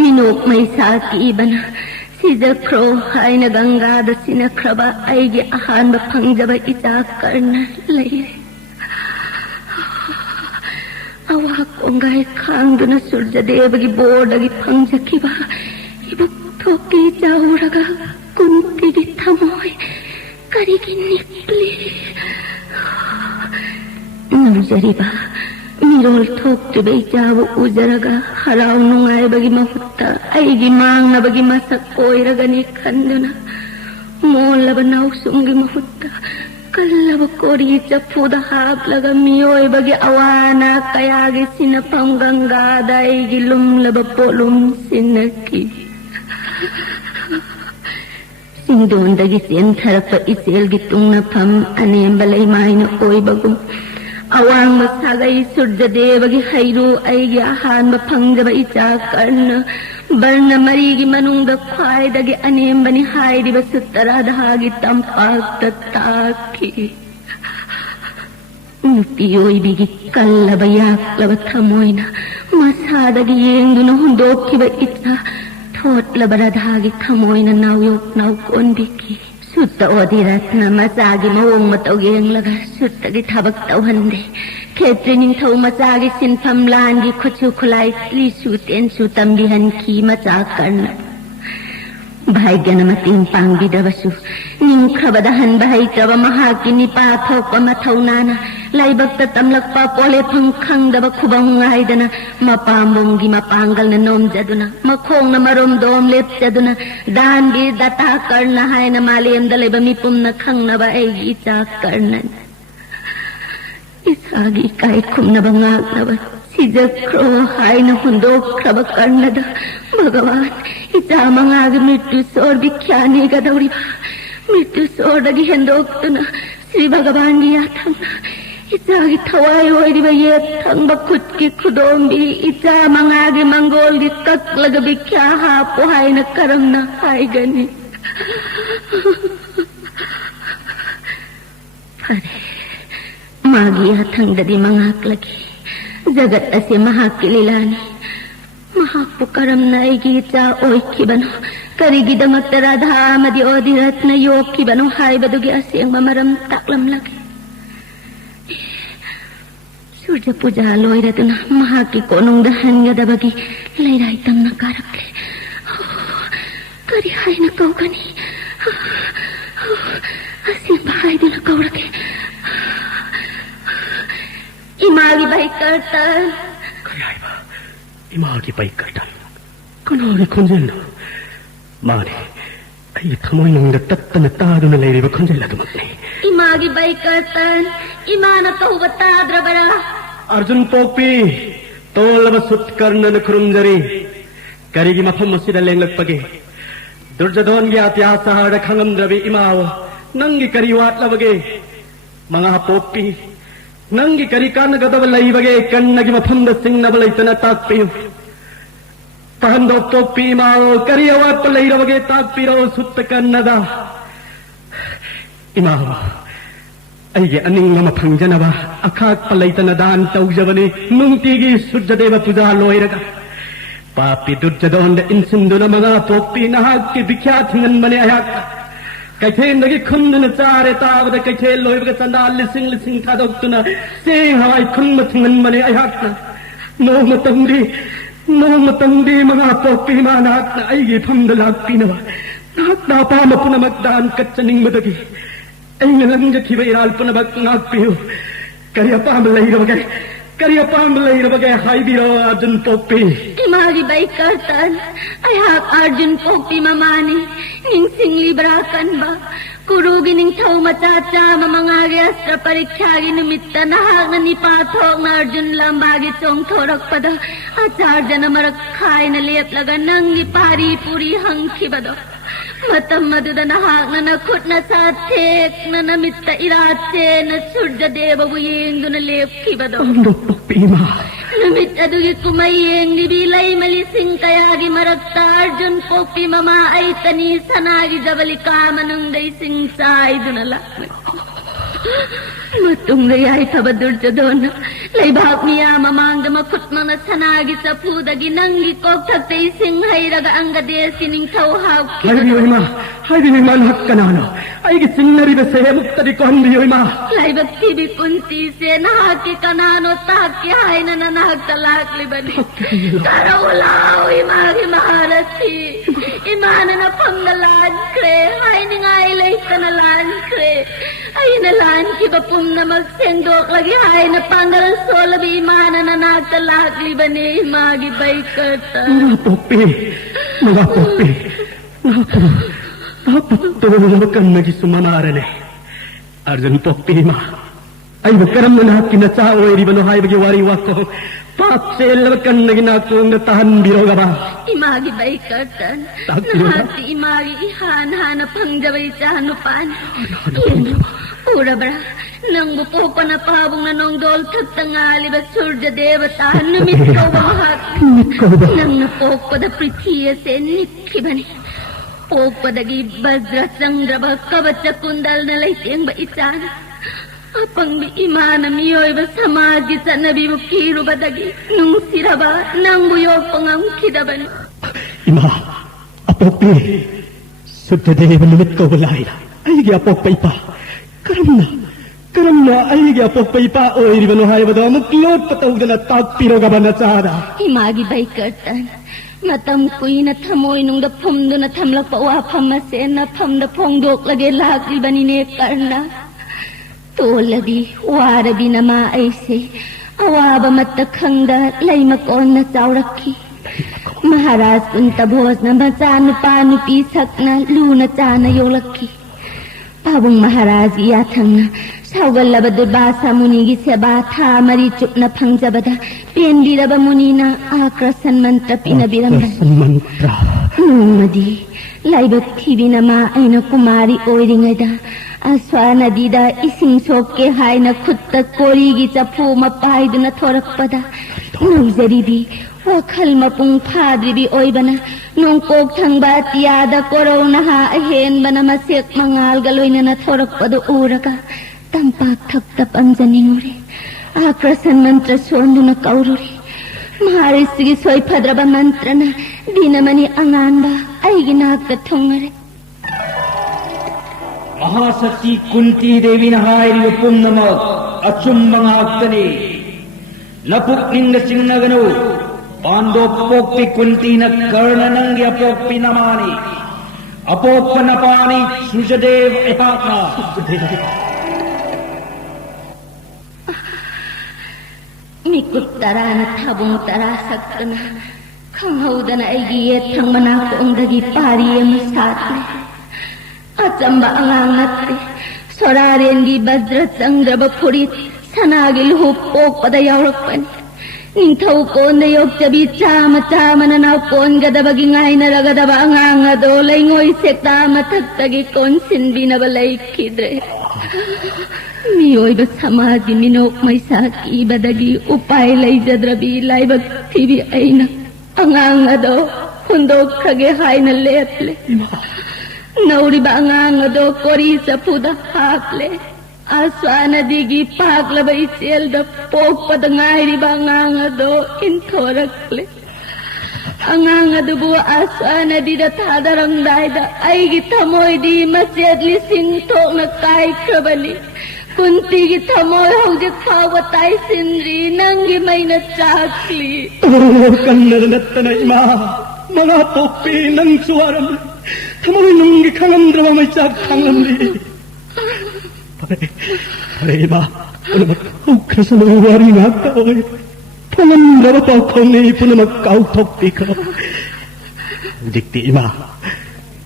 minok mai saki ibana Sija kro haina gangada sinakraba aigi ahanba phangjaba ita karna laye awak ongai khangduna surjadevagi bodagi phangjakiba ibuk thoki jauraga kuntigi thamoi karigi nikli nurjariba mirol thokte beijabu ujaraga harau nungai bagi mahutta aigi mangna bagi masak oiraga ni khanduna mollaba nausumgi mahutta kallaba kori chapuda hablaga miyoi bagi awana kayagi sinapam ganga daigi lumlaba polum sinaki singdondagi sentharapa iselgi tungna pham anembalai maina oibagum awang masagai surjadevagi hairu aigi ahanba phangjaba icha karna barna marigi manungda khwaidagi anembani hairiba suttaradhagi tampakta taki nupiyoibigi kallaba yaklaba thamoina masadagi yengduna hundokkiba icha thotlaba radhagi thamoina nawyok nawkonbiki Sutta odiratna masagi mawong matawgeng laga sutta gi thabak tawhande khetrining thau masagi sinpham langi khochu khulai li su ten su tambihan ki macha karna bhaigana mating pangbidawasu ning khabadahan bahai traba mahakini pa thokpa mathaunana laibakta tamlakpa pole phangkhang daba khubang ngaidana mapambonggi mapangalna nomjaduna makhongna marom dom lepjaduna dangi data karna haina malem daleba mipumna khangna ba ai cha karna isagi kai khumna bangakna ba sijakro haina hundok kraba karna da bhagavan ita mangagi mittu sor bikhyani gadauri mittu sor dagi hendoktuna Sri Bhagavan gi yathangna Itagi thawai hoiriba yet thangba khutki khudombi ita mangagi mangol gi kaklaga bikya ha pohaina karamna haigani pare magi yathangdadi mangaklagi jagat ase mahakililani mahapukaramna igi ita oikibano karigidamakta radhamadi odiratna yokkibano haibadugi asengba maram taklamlagi Surja puja loiratuna mahaki konungda hangadabagi leirai tamna karakle kari haina kaugani asin bahaiduna kaurake imagi baikartan kari haiba imagi baikartan kanari kunjelna mani Ay thamoy nang nagtatana tado na layriba konjala dumakni. Imagi Baikartan, imana kahubata bara. Arjun Pokpi, tolaba sutkarna na kurumjari. Karigi mafam masida lenglagpagi. Durjadon gi atyasa hada khangamdrabi imawa. Nangi kariwat labage. Mga Pokpi, nangi karikan gadaba laibage kannagi mafamda singnabalaitana takpi. Pahando Pokpi imawa kariyawat palairabage takpiro suttakanada. Imawa. Aige aning nga mapangjanaba akak palaytanadaan taujabani nungtigi Suryadeva puja loiraga papi Durjadon da insindu na mga Pokpi nahag ki bikyat hingan mani ayak kaithe nagi khundu na tsare taawada kaithe loibaga sandal lising thadoktu na sing hawai khunmat hingan mani ayak na no matangdi mga Pokpi manak na aige pamdalak pinaba nak na pamapuna magdaan katsaning madagi ay nalang jati ba iral po na bagngagpiyo. Kariya pa amalay na bagay hay biro Arjun Pokpi. Imagi Baikartan, ay hak Arjun Pokpi mamani, ning singlibrakan ba? Kurugi ning tau macaca mamangagi astra parikyagi numitta nahag na nipathok na Arjun lambagi chong thorak pada acharya na marakhay na leplaga nang nipari puri hangki bado. Matam maduda nahak na nakut na satek na namitta iratse na Suryadeva buyeng do na lepki bado. Ano Pokpi ma? Namitta dugi kumayeng nibilay malising kayagi marakta Arjun Pokpi mama ay tani sanagi jabalika manang day sing say do na lakme. Matung rayay Durjadon laybak niya mamangga makut mga sanagi sa pudagi nanggi kog tagtay sing hayraga ang gade sining tawhaw Hay di ma nak kanano ay gising na riba sa muktadi ko hindi ma laybak tibi kunti se nahaki kanano taki hay na nanahagtalak libani karawulaw imagi maharasi imana na pangnalan kre hay ni ngay lay kanalan kre ay nalan kibapum na magsendok lagi hay na panggalan solabi imana na nagtalak libani imagi Baikartan. Mga Pokpi Napatulog nagi sumamaran eh. Arjun Pokpi ma. Ay bakaram na kinatsawa ay riba no hay bagiwari wako. Papsel bakan nagi nakong natahan biro ka ba? Imagi Baikartan. Nahati imagi ihan hanap hangjabay sa hanupan. Ura bra, nang bupo pa na pabong na nong dol tagtangali ba Suryadeva tahan numit ko ba mahak? Nang napok pa da pritiya sen nikibani. Pog pa dagi Bajra Chandra ba kabatsa kundal na layteng ba isan? Apang bi imana miyoy ba samaji sa nabi mo kiro ba dagi? Nung sira ba nang buyog pangam kidabani? Ima, Pokpi, Suryadeva numit ko walay na. Ay apok pa ipa. Karam na ay apok pa ipa o riba no hay ba daw muklot patawag na tagpiro ka ba na tsada? Imagi Baikartan. Matam kuy na tamoy nung dapom do na tamlak pa wapam masen na pam da pongdok lagi lagli banine karna. Toladi, warabi na maaise, awaba matakhangda lay makon na sauraki. Maharaj untabos na masano pano pisak na luna tsana yolaki. Pabong Maharaj iyatang na saugal labad basa muni gisaba tha mari chup na phangjabada pendi raba muni na akrasan mantra pinabiramdan mantra madi laibak thibi na ma aina kumari oiringada aswa nadida ising sokke haina khutta kori gi chapu mapai duna thorakpada nujaribi wakhal mapung phadribi oibana nong kok thangba tiada korona ha ahen bana masek mangal galoina na thorakpadu uraka tampak thap anjaninguri akrasan mantra sondu na kaururi maharisi soy padraba mantra na dinamani anganba aiginak thongare Mahasati Kunti Devi na hayri pumnamak achum mga aktani napukning na singnagano Pando Pokpi Kunti na karna nang Pokpi namani apok panapani Sujadev epatna mikut tara na tabung tara saktana kanghauda na aigiyet thang manako ang dagi pari ang masatne Achamba angangatri sorarengi badra changraba phurit sanagi luhu pokpada yaurakpani ningthau konda yokchabi chama chama nanaw kon gadabagi ngaina ragadaba angangado laingoi sekta mathaktagi kon sinbinaba laikhidre miyoiba samagi minok maisa kibadagi upay laijadrabi laibag thibi aina angangado hundokhrage haina leple nauriba angangado kori sa puda haple aswanadigi paglaba iselda pokpada ngairiba angangado inthorakle angangado bu aswanadida thadarangdaida aigi thamoidi machetli singthokna kaikhrabani kuntigi thamoy hojik phawa tai sindri nangi maina chakli kannadanattana ima mga pokpi nang suwaram thamoy nungi khangamdraba may chak khangamli Pare ima, ano magkasa ng wari nga ka, pangamdraba pa akong ipon na magkautok ka. Dikti ima,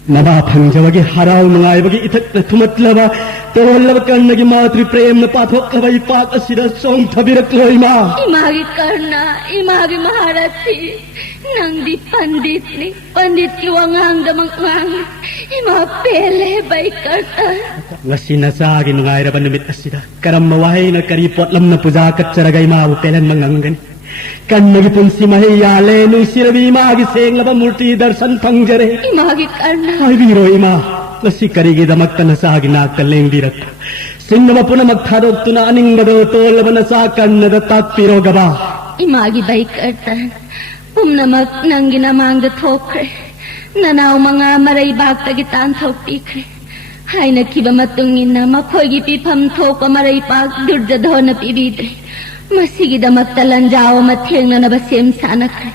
nabapangjawagi haraw mga ibagi itak na tumatlaba, tawalabakan nagi matri prem na patok labay patasida song tabiraklo ima. Imagi karna, imagi maharati, nang di pandit ni, pandit kiwangang damangang, ima pele bay karta. Nga sinasagi nung ayraban namit asida, karam mawahay na karipot lam na puzakat saragay mabupelan manganggan. Kan nagipun si mahiyale nung sirabi imagi seng laba multi darsan pangjare. Imagi karna. Ay biro ima, nga si karigi damakta na sagi nakaleng dirat. Sing nama po na magtarog to na aning magato laban na sakan na datat piro gaba. Imagi bay karta, pumnamak nang ginamang datokre, nanaw mga maray bagtagitan thokpikre. Hay nagkiba matungin na makoy gipipam thok maray pag durjadho na pibidre. Masigida magtalanjaw matheng na nabasim sanakre.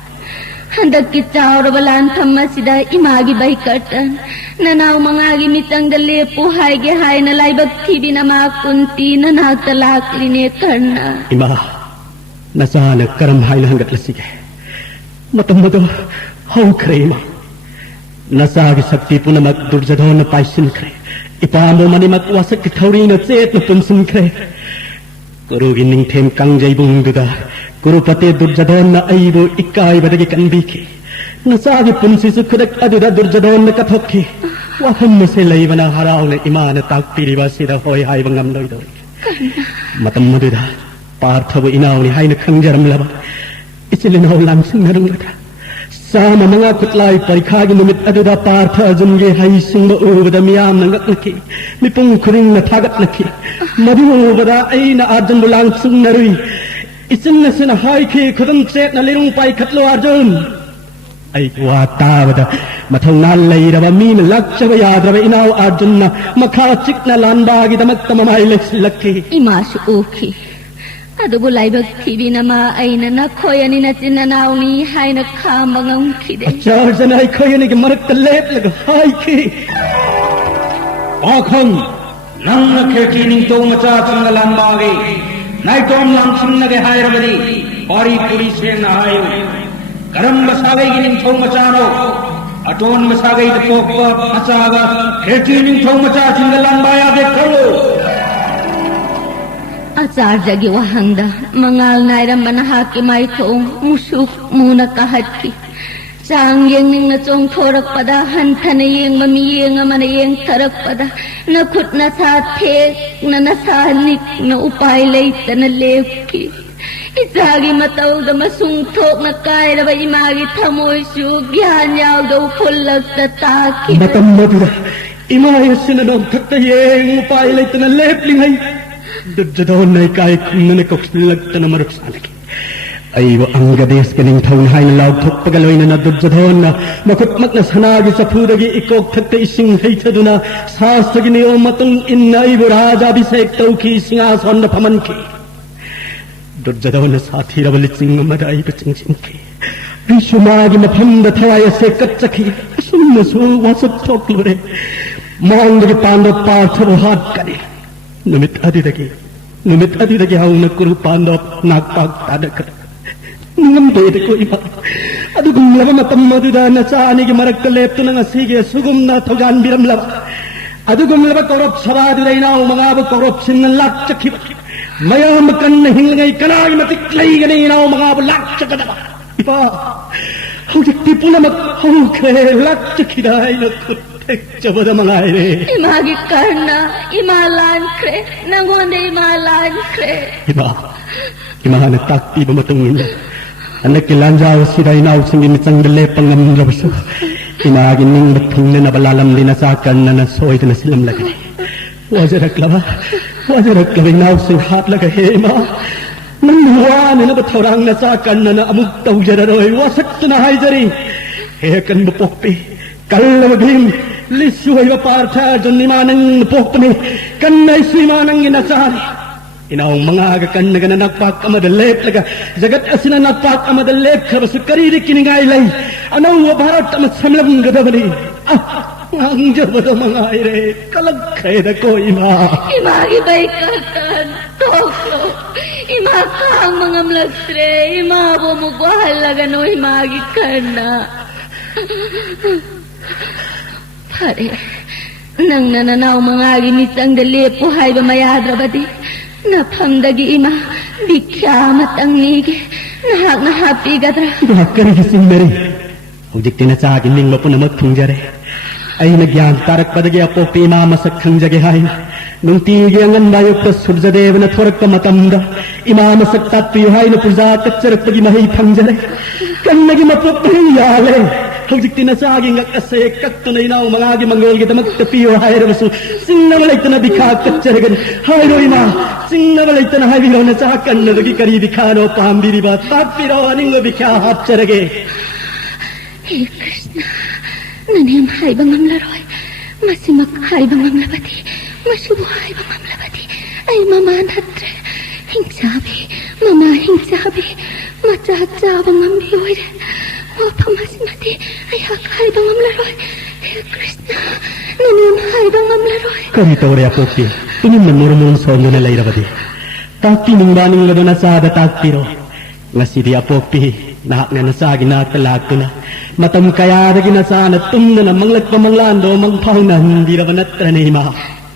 Handag kitsaw rabalan thamasida imagi bay kartan. Nanaw mga gimitang dalepo hay gehay na laybag tibi na makunti na nagtalakli ni karna. Ima, nasa nagkaramhay na hanggat lasige. Matamado, how kre ima. Nasa gisakti po na magdurjadho na paisin kre. Ipamo mani magwasak kitawri na tset na punsun kre. Kuru gining tem kangjay bungduda. Kuru pati durjadon na aibo ikay badagi kanbiki. Nasagi punsi sukudak aduda durjadon na katokki. Waham na sila iba na haraw na ima na takpiriba sida hoy hay bangam loy doy. Matam maduda. Parthabu inaw ni hay na kangjaram laba. Isilinaw langsing narunglada. Sama mga kutlay parikagi numit aduda partha ajunge hay sing maubada miyam nangat naki. Mipung kuring na tagat naki. Madiubada ay na arjan langsing narui. Isin na sinahay ki kudang set na lirong pay katlo arjun. Ay wata bada matang nalay raba min lakcha yadra inaw arjun na makachik na lanbagi damat tamamay lakki. Imasu uki. Ado bulay bag tibi na maay na nakoya ni na sinanaw ni hay na kamangang kide. Achar janay koya ni marak talep lag hay ki. Pakang nang nakirtining to macha chang lanbagi. Naitom langsing nagay rabadi, ori puri siyang nahayo. Karam masagay gining thong machano, aton masagay na pokpa masaga, kertining thong macha singalan baya de kalo. Achar jagi wahangda, mangal nairam manahaki may thong musuk muna kahatki. Sang yang ning na chong thorak pada hantha na yang mamiyeng ama na yang tarak pada nakut na sa thek na nasanik na upay layta na levki. Isagi mataw da masungthok na kaya ba imagi thamoy su gyan yaw daw pulak na taki. Matam madura, imayas sinanong tatayeng upay layta na lepling hay. Durjadon na ikay kung nanikoksilag ta na maruksanaki. Ay ang gades kaning taon hay na laugtok pagaloy na nadurjadon na makutmak na sanagi sa pudagi ikok tagta ising haytado na sasagi ni o matong inna ibo raja bisek tauki singason na pamanki. Durjadon na sati rabalitsing maday pachingsingki. Ay sumagi mapanda tawaya sekat saki. Asun na so wasap toklore. Maang pando parthabu hat kani. Numit adidagi hau nakuru pando nakpag tadakar. Ngambede ko iba. Ado kung laba matamado da na sa ani ki marak kalep to nang asige sugum na togan biram laba. ꯑꯗꯨꯒꯨꯝꯂꯕ ꯀꯧꯔꯞ ꯁꯚꯥꯗꯨꯗ ꯏꯅꯥꯎ ꯃꯉꯥꯕꯨ ꯀꯧꯔꯞꯁꯤꯡꯅ ꯂꯥꯛꯆꯈꯤꯕ ꯃꯌꯥꯝ ꯀꯟꯅ ꯍꯤꯡꯂꯤꯉꯩ ꯀꯅꯥꯒꯤ ꯃꯇꯤꯛ ꯂꯩꯒꯅꯤ ꯏꯅꯥꯎ ꯃꯉꯥꯕꯨ ꯂꯥꯛꯆꯒꯗꯕ ꯏꯄꯥ ꯍꯧꯖꯤꯛꯇꯤ ꯄꯨꯝꯅꯃꯛ ꯍꯧꯈ꯭ꯔꯦ ꯂꯥꯛꯆꯈꯤꯗ ꯑꯩꯅ ꯈꯨꯠ ꯊꯦꯛꯆꯕꯗ ꯃꯉꯥꯏꯔꯦ 이마기 karna 이마란 그래 nangonde 이마란 그래 이마는 딱비버 못동인데 안내길 란자오시다 이나우승기 미짱들 내빵감러버서 이마기 닝버 통내나 발랄람리나 사깐나나 소이드나 실람라가네 와저락라바 이나우승 핫라가 해마 난와내나 버터랑나 사깐나나 아묵다우자라로이 와삭스나 하이자리 해ական 버복비 깔라바빔 Lisuhay parta dun imanang pokpani kanay simanang inasari inaong mga kakan na nakpak amadalep laga jagat asina nakpak amadalep kabasu kariri kiningaylay anong wabarat amasamlam gadabani ang jabado mga ire kalagkay na ko ima imagibay katan toklo imakang mga mlastre imabo mo kwahalaga no imagi karna Pare, nang nananaw mga ginisang dalipo hay ba mayadrabadi, napamdagi ima, bikya matangnig, nahapi gadra. Bakar gising meri, ujik tinasagin ning mapo na magpungjare, ay nagyan tarak padagi apo pima masakhang jagahay, nung tigi ang andayok ta Surjadeva na thorak ka matamda, ima masaktat piyuhay na purza katsarak pagi mahay pangjare, kan nagi mapo piyale. Hujik tinasaging akasay kaktunay na umangagi manggol kita magtapiyo hayro masu singnabalay ta na bikak katcharagan hayro ima singnabalay ta na hayro na sakan na dagi karibikano pahambiri ba tapiro aning mabikya hapcharage Hey Krishna nanim hay bangam laroy masimak hay bangam labati masubo hay bangam labati ay mama natre hingsabi machacha bangam biyoyre Pamasimati ay hakay bangam laroy. Krishna, nanim hay bangam laroy. Karito ore apopi, tunim na murmurun sonyo na layrabadi. Takti nung maning lado na sada takpiro. Ngasidi apopi, nahak na nasagi na talak na. Matam kaya na ginasana tumna na manglat pamanglando mangpaunan hindi na banatra na ima.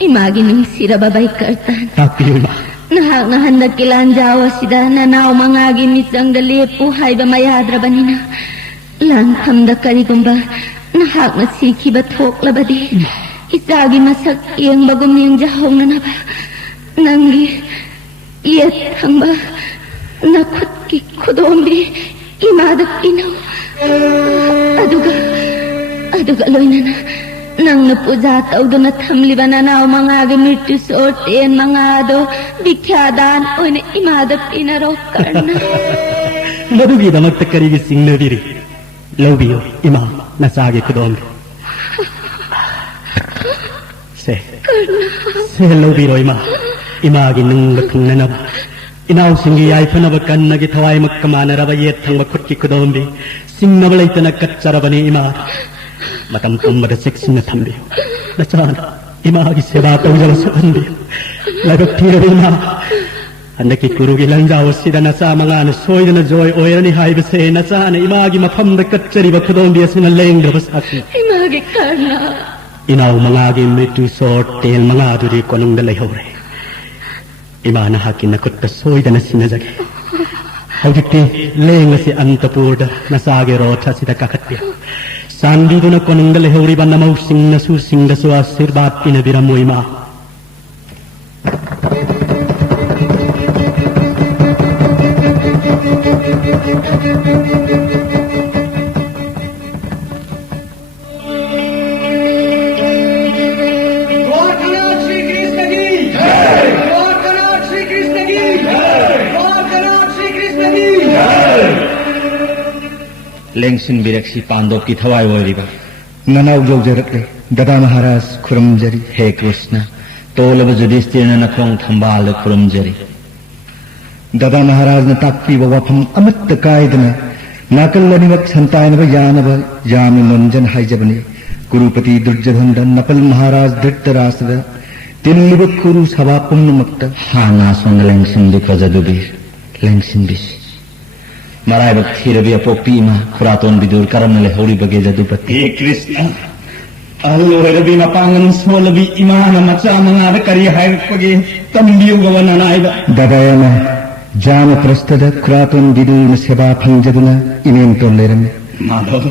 Imagi ng sirababay kartan. Takpiro ima. Nahak na handag kilan jawa sida na nao mangagi misang dalipo hay ba mayadra banina. Lang hamda karigumba nahak na siki batok labadi isagi masak iyang bagom niyang jahong na naba nanggi iyat hangba nakut ki kudombi imadak inaw aduga loy na nang napuja tau do na thamli bananaw mga gamirtu sorten mga do bikyadan oy na imadak inarok karna Madugi na magtakarigi sing nabiri Lobio, ima, nasagi ko doon. Se lobiro ima, imagi nung lakang nanab. Inaw singi ay panabakan nagitaway magkamana rabayet ang makutki ko doon di. Sing nabalay ta nagkatsarabani ima. Matampong madasik sinatambi. Nasana, imagi sebataw jala sa andi. Lagak tira ima. Andaki kurugi lang jaw sida na sa mga nasoy na joy oira ni haibase na sana imagi mapamda katsari ba kudon biya sinaleng gabasaki. Imagi karna. Inaw mangagi mitu sort tel mga aduri ko nung dalay hore. Ima na hakin na kutasoy da na sinazagi. Hawdikti leng si antapurda nasagi rota sida kakatya. Sandi do na ko nung dalay hore ba na mausing na susing da suwa sirbat pinabira mo ima. Lengsin bireksi Pandov ki thawai oiriba. Nanaw jawjarakle, Dada Maharaj Kuramjari. He Krishna, tolaba Yudhishthira na khong thambal Kuramjari. Dada Maharaj na takpi ba wapam amatta kaidana. Nakalanimak santayanaba yanaba yami manjan haijabani. Gurupati Durjadhanda Napal Maharaj Dhritarashtra. Tinliba Kuru Sabapum namakta. Hana son lengsin dukha jadubir. Lengsin bis. Marai bakti rabi apokpi ima Khuraton bidur karam nale hori bage jadupati. Hey Krishna, Alloy mapangan solabi imana maca mangada kari hair pagi tambiu gawana naiba. Dadayana jana prastada kuraton bidu seba pangjaduna inem tolleram.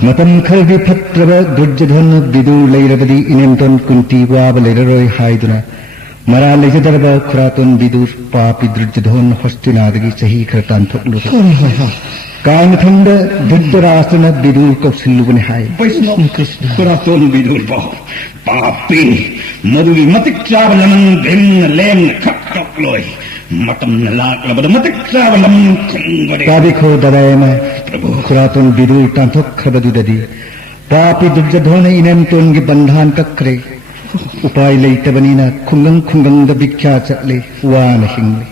Matam khalgi phatraba durjadhana bidu leirabadi inem ton kunti waba leiraroi haiduna. Mara lejadarba kuraton bidu papi durjadhon hostinadagi sahi khartan thoklu. Kain thanda Dhritarashtrana bidur kausilubani hai. Vaishnava Kuraton bidur pa papi maduri matik chavalam bim lem khak loi matam nalak labad matik chavalam kongwade. Kadikho dadayama Kuraton bidur tanthok khabadudadi papi Duryodhana inem tongi bandhan kakre upai leitabani khungang da bikya chatle wana hingle.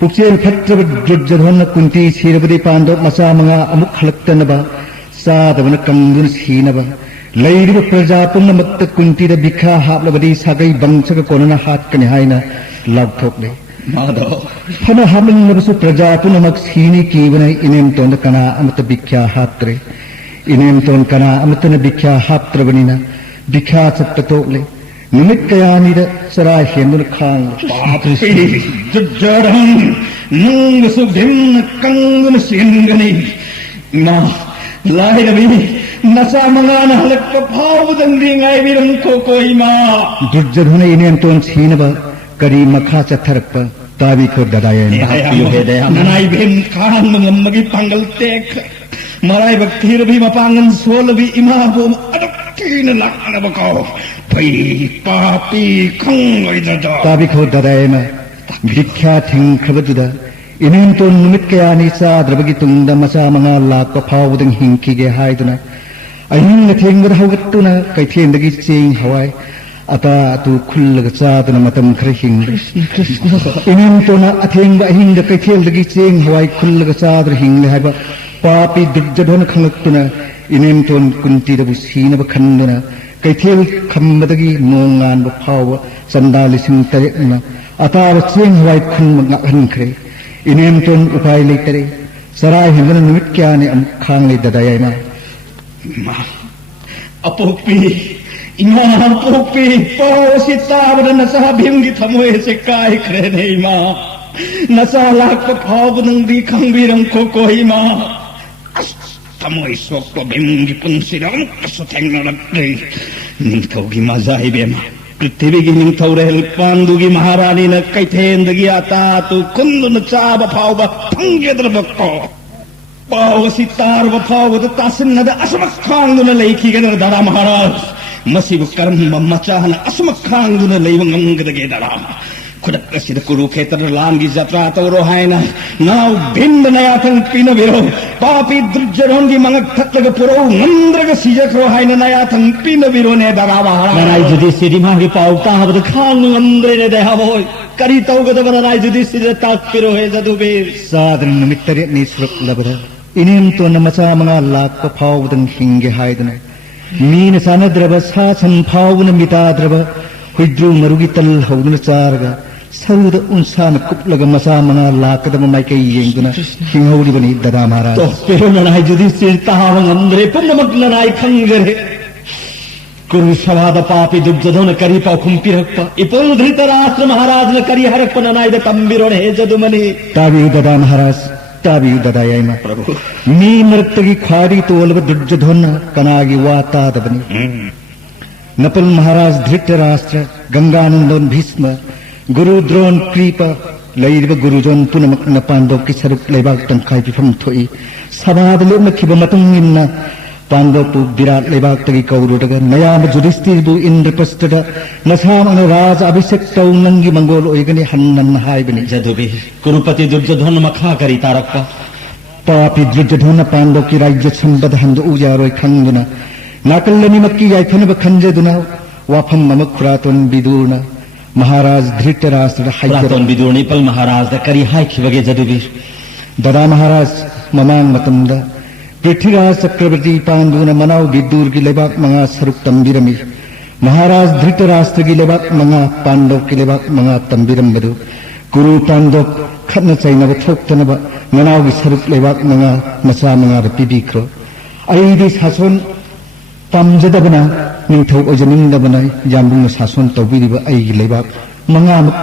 Puksel Patra Duryodhana kunti sirabadi Pandava masa manga amuk halaktanaba sadavana kamdun sinaba leiriba praja punnamakta kunti da bikha hablabadi sagai bangsaga konana hat kani haina lagthokle. Hana hamling nabasu praja punnamak sini kivana inem ton kana amata bikha hatre inem ton kana amata na bikha hatra banina bikha saptatokle. Numit kayani da sarai hendur khang papi Duryodhan nung sugdim kangun singani ma lairabi nasa mangana halak phawdang ringai birang kokoi ma. Duryodhana inem ton sinaba kari makha chatharakpa tabi ko dadayana nanai bim khan mangamagi pangal tek marai bakthirabi mapangan solabi imabum adakina nakna bakau papi kongoi dada tabi ko dadayana bikya thing khabaduda inem ton numit kayani sa drabagi tungda masa manga lakpa phawdang hingkige haiduna ahin thengda hawgattuna kaithendagi ching hawai ata tu khullaga chaduna matam khare hing inem tona athengba ahinda kaithendagi ching hawai khullaga chadra hingle haiba papi Duryodhana khangattuna inem ton kunti da busina ba khanduna kaithel khambadagi nongan ba phawa sandali sing tayna atara ching hawai khun nga han khre inem ton upai leitere sarai hindana numit kyani am khang le dadayai ma apopi ima apopi po sita badana sahabim gi thamoy se kai khre nei ma nasa lak pa phaw nang di khang birang ko koi ma thamoy sok ko bim gi pun siram kasateng na lagre ning thogi mazai bema Prithivigi ning thorel pandugi maharani na kaithendagi ata tu kundu na chaba phawba phangedra bakko paw sitar ba phawba ta tasin na da asmak khang na leiki ga dara maharaj masibu karam mamachana asmak khang na leiwang ngamgada dara kudak kasida kuru khetar langi jatra tawro haina now bhind naya thang pina biro papi Duryodhan gi mangak thatlaga puro ngandraga sijakro haina naya thang pina biro ne darawa nanai judi sidi magi pau ta habda khang ngandre ne de havoy kari tawgada nanai judi sidi tak piro he jadubi sadhan numittare ni surak labara inem to namacha manga lakpa phawdang hinge haiduna min sanadraba sa sam phawna mitadraba huidru marugi tal hawduna charga saruda unsana kuplaga masa manga lakada maikai yengduna hinghauri bani dada maharaj to pero nanai judi sidi tahawang andre punnamak nanai khangare kuru shavada papi Duryodhana kari pau khumpirakpa ipul Dhritarashtra maharaj na kari harakpa nanai da tambirone he jadumani tabi dada maharaj tabi dadayai ma mi martagi khari tolba Duryodhana kanagi wata dabani napal maharaj Dhritarashtra Ganganandon Bhisma Guru Dron Kripa leiriba Gurujon punamak na Pandava ki saruk leibak tangkai pifam thoi sabad lemna khiba matungin na Pandava pu Virat leibak tagi kauru daga nayama Yudhishthir bu Indraprasthada nasam anu raj abhishek tau nangi mangol oigani hannan haibani jadubi kurupati Duryodhana makha kari tarakpa papi Duryodhana Pandava ki rajya sambadha handu ujaroi khangduna nakallani makki yaithana khanjeduna wafam mamak Kuraton bidurna Maharaj Dhritarashtra Kuraton bidur nipal maharaj da kari hai khibage jadubi dada maharaj mamang matamda Prithviraj Chakravarti Panduna manau bidur ki lebak manga saruk tambirami Maharaj Dhritarashtra ki lebak manga Pandav ki lebak manga tambiram badu Guru Pandav khatna chaina ba thoktana ba manau ki saruk lebak manga masa manga pibi kro aidi sason pamjadabana निंथौ ओजनिंदबना यामबुंग सासन तौबिरिबा अइगी लेबाक मंगामक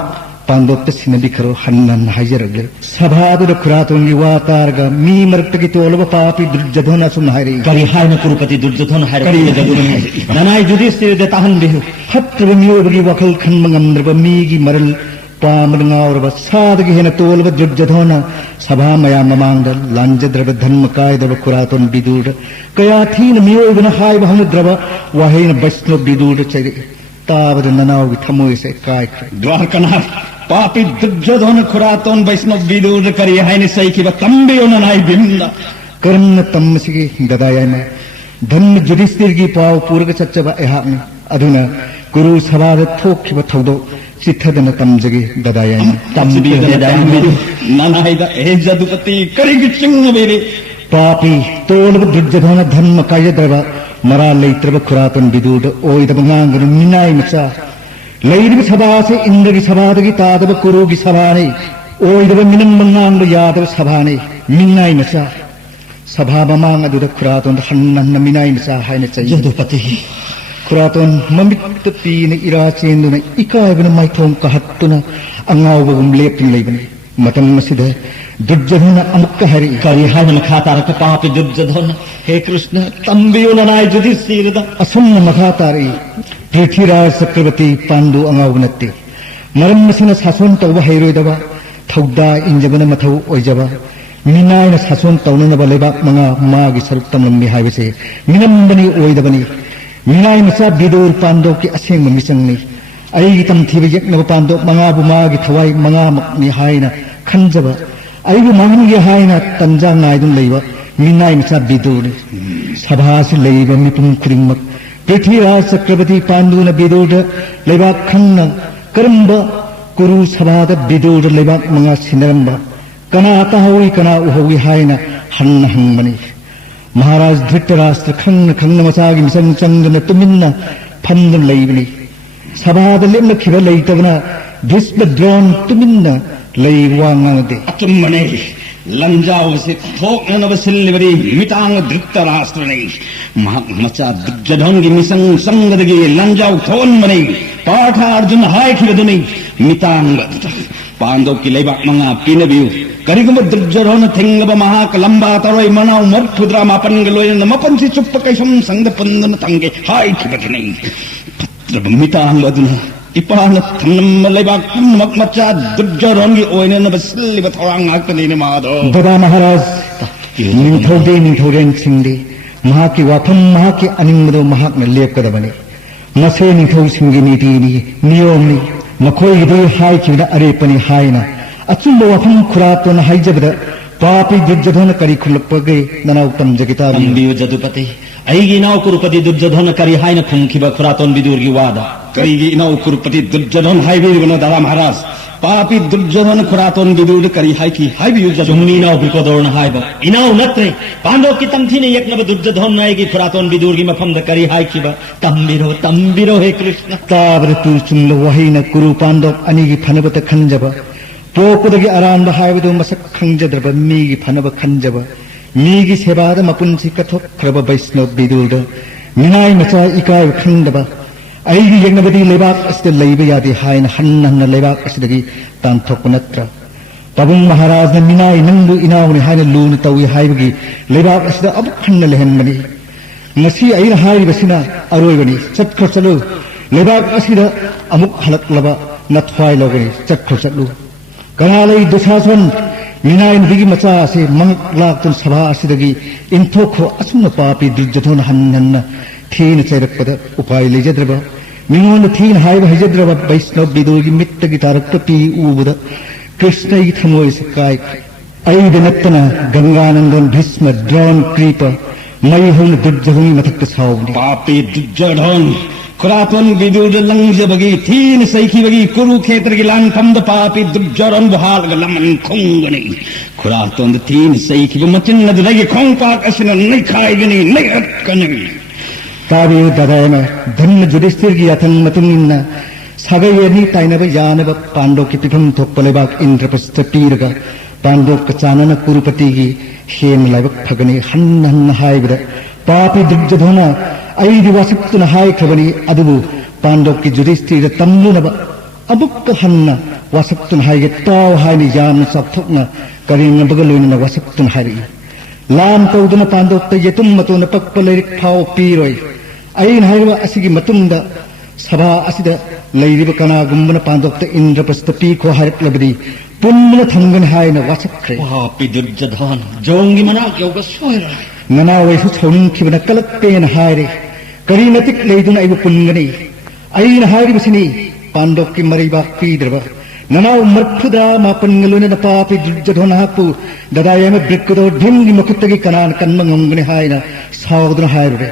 पांडोप्त सिनबी खरो हन्नन हाइजरगले सभादुर खुरातोंगी वातारगा मी मरक्तगी तोलब पापी दुर्जधन assume हाइरे करी हायन कुरुपति दुर्जधन हायरे करी जदुमनि ननाई जुधिष्ठिर दे ताहन बिहु हत्रब मियोबगी वखल खनमंगमद्रब मीगी मरल पामदंगावरब सादगी हेन तोलब दुर्जधन सभा मया ममांगद लांजद्रब धर्म कायदब खुरातोन बिदुर कया थीन मियोबन हाइब हमद्रब वहेन वैष्णव बिदुर चरे ताबद ननावगी थमोय से काय द्वारकनाथ पापी दुर्जधन खुरातोन वैष्णव विदुर करी हायन सैखिब तंबेयो ननाई बिंदा कर्म तमसिगी ददायमा धर्म जुधिष्ठिरगी पाव पूर्ग चच्चब एहाकने अधुना गुरु सभाद थोखिब थौदो चित्थदन तमजगी ददायमा तंबियो ददायमा ननाईदा ए जदुपति करिगी चिंगबेरे पापी तोलब दुर्जधन धर्म कायद्रब मरा लैत्रब खुरातन बिदुर ओइदब ngangun minai macha लैरिब सभा से इंद्र की सभा की तादब कुरु की सभा ने ओइदब मिनम मंगांग यादव सभा ने मिनाई मचा सभा ममांग अदुद खुरातोन हन्नन मिनाई मचा हायने चाहिए जदुपति खुरातोन ममित पीने इरा चेंदुन इकायबन माइथों कहत्तुन अंगावबगुम लेपिन लेबने मतम मसिद दुर्जधन अमुक हरि करी हायन मखातारक पापी दुर्जधन हे कृष्ण तंबियो ननाई जुधिष्ठिर असन्न मखातारी पृथ्वीराज चक्रवर्ती पांडु अंगावनते मरम मसिना सासन तौब हैरोइदबा थौदा इंजबन मथौ ओइजबा मिनायना सासन तौननबा लेबाक मंगा मागी सरुक तमलम्बी हाइबसे मिनम्बनी ओइदबनी मिनाय मचा बिदुर पांडव की असेंग मिचंगनी अइगी तमथिब यक्नब पांडव मंगाबु मागी थवाई मंगा मकनी हाइना खंजबा अइबु मांगनी हाइना तंजा नाइदुन लेबा मिनाय मचा बिदुर सभा से लेबा मिपुम खुरिंगमक पृथ्वीराज चक्रवर्ती पांडुन बिदुर लेबाक खंग करम्ब कुरु सभाद बिदुर लेबाक मंगा सिनरम्बा कना ताहौई कना उहौई हाइना हन्न हंगमनी महाराज धृतराष्ट्र खंग खंग मचागी मिसंग चंगन तुमिन्ना फंदन लेबनी सभाद लेमन खिब लेतबना भीष्म द्रोण तुमिन्ना लेवांगदे अचुम्मने लंजाव से थोकनब सिल्लिबरी मितांग धृतराष्ट्रने मचा दुर्जधन की मिसंग संगदगी लंजाव थोनमने पाठा अर्जुन हाय खिबदुनी मितांग पांडव की लेबाक मंगा पिनबियु करिगम दुर्जधन थेंगब महाक लंबा तरोय मनाव मरथुद्रा मापन गलोयन मपनसि चुप्प कैसम संग पंदन तंगे हाय खिबदुनी पत्र मितांग अदुना इपान थन्नम लेबाक पुनमक मचा दुर्जधन की ओयन बसलिब थोरांग आक्तने मादो बदा महाराज निंथौदे निंथौरेन सिंगदे महाकी वाफम महाकी अनिंगदो महाक ने लेपकदबने मसे निंथौ सिंगी नीतिनी नियमनी मखोइदे हाय खिबदा अरेपनी हायना अचुंब वाफम खुरातोन हाइजबदा पापी दुर्जधन करी खुलपगे ननाउ तमजगिता तंबियो जदुपति अइगी नाव कुरुपति दुर्जधन करी हायन खुंखिब खुरातोन बिदुरगी वादा करिगी नाव कुरुपति दुर्जधन हाइबिरगन दादा महाराज पापी दुर्जधन खुरातोन बिदुर करी हाय की हाइबियु जुमनी नाव बिकोदोरन हाइब इनाव नत्रे पांडव की तमथीने यक्नब दुर्जधन नायगी खुरातोन बिदुरगी मफम द करी हाय किब तंबिरो हे कृष्ण ताबर तु चुंग वहिन कुरु पांडव अनिगी फनबत खंजब पोकुदगी अरानब हाइबदो मसक खंजद्रब मीगी फनब खंजब मीगी सेबाद मपुंसी कथोक खरब वैष्णव बिदुर मिनाय मचा इकाय खंदब अइगी यज्ञबदी लेबाक अस्ते लैब यादे हायन हन्न हन्न लेबाक अस्दगी तांथोक नत्र पबुंग महाराज ने मिनाय नंगु इनावने हायन लून तौई हाइबगी लेबाक अस्दा अब खन्न लेहनमनी ngasi aina hairibasina aroibani chakkhor chalu lebak asida amuk halaklaba nathwai logani chakkhor chalu kanalai dusason minain bigi macha ase manglak sabha asidagi inthokho asumna papi durjadhon hannan theen chairakpada upai lejadraba mingon theen haiba hajadraba vaishnav bidogi mittagi tarakta pi ubuda krishna gi thamoy sakai aidenattana ganganandan bhisma drawn creeper मैं हूँ दुर्जधन मथक सावनी पापी दुर्जधन खुरातन Vidur lung बगी थीन सैखी बगी कुरुक्षेत्र की लान फंद पापी दुर्जधन बहाल गलमन खुंगनी खुरातन थीन सैखी मचिन नदलगी खोंग पाक असन नहीं खाएगनी नहीं अटकनी ताबे ददायम धन जुधिष्ठिर की अथन मतुनिन्ना सगयनी ताइनब जानब पांडव की पिफम थोपलेबाक इंद्रप्रस्थ पीरगा पांडव कचानन कुरुपति की हेम लाइबक फगने हन्न हन्न हाइब्र पापी दुर्जधन ꯑꯩꯗꯤ ꯋꯥꯁꯛꯇꯨꯅ ꯍꯥꯏꯈ꯭ꯔꯕꯅꯤ ꯑꯗꯨꯕꯨ ꯄꯥꯟꯗꯣꯞꯀꯤ ꯖꯨꯙꯤꯁꯊꯤꯔꯗ ꯇꯝꯂꯨꯅꯕ ꯑꯃꯨꯛꯀ ꯍꯟꯅ ꯋꯥꯁꯛꯇꯨꯅ ꯍꯥꯏꯒꯦ ꯇꯥꯎ ꯍꯥꯏꯅ ꯌꯥꯝꯅ ꯆꯥꯎꯊꯣꯛꯅ ꯀꯔꯦꯝꯅꯕꯒ ꯂꯣꯏꯅꯅ ꯋꯥꯁꯛꯇꯨꯅ ꯍꯥꯏꯔꯛꯏ ꯂꯥꯟ ꯇꯧꯗꯨꯅ ꯄꯥꯟꯗꯣꯞꯇ ꯌꯦꯇꯨꯝ ꯃꯇꯣꯟꯗ ꯄꯛꯄ ꯂꯥꯏꯔꯤꯛ ꯐꯥꯎ ꯄꯤꯔꯣꯏ ꯑꯩꯅ ꯍꯥꯏꯔꯤꯕ ꯑꯁꯤꯒꯤ ꯃꯇꯨꯡꯗ ꯁꯚꯥ ꯑꯁꯤꯗ ꯂꯩꯔꯤꯕ ꯀꯅꯥꯒꯨꯝꯕꯅ ꯄꯥꯟꯗꯣꯞꯇ ꯏꯟꯗ꯭ꯔꯄ꯭ꯔꯁꯇ ꯄꯤꯈꯣ ꯍꯥꯏꯔꯛꯂꯕꯗꯤ ꯄꯨꯟꯅ ꯊꯝꯒꯅꯤ ꯍꯥꯏꯅ ꯋꯥꯁꯛꯈ꯭ꯔꯦ ꯄꯥꯄꯤ ꯗꯨꯔꯖꯙꯟ ꯖꯣꯡꯒꯤ ꯃꯅꯥꯛ ꯌꯧꯕ ꯁꯣꯏꯔꯣꯏ ꯅꯅꯥꯋꯩꯁꯨ ꯁꯥꯎꯅꯤꯡꯈꯤꯕꯅ ꯀꯂꯛꯄꯦꯅ ꯍꯥꯏꯔꯦ ꯀꯔꯤ ꯃꯇꯤꯛ ꯂꯩꯗꯨꯅ ꯑꯩꯕꯨ ꯄꯨꯟꯒꯅꯤ ꯑꯩꯅ ꯍꯥꯏꯔꯤꯕꯁꯤꯅꯤ ꯄꯥꯟꯗꯣꯞꯀꯤ ꯃꯔꯩꯕꯥꯛ ꯄꯤꯗ꯭ꯔꯕ ननाव मर्फुदा मापन लोने न पापी दुर्जधन हापु ददाय में ब्रिकदो ढिंगी मकुत्तगी कनान कन्मंगने हायना सावदन हायरे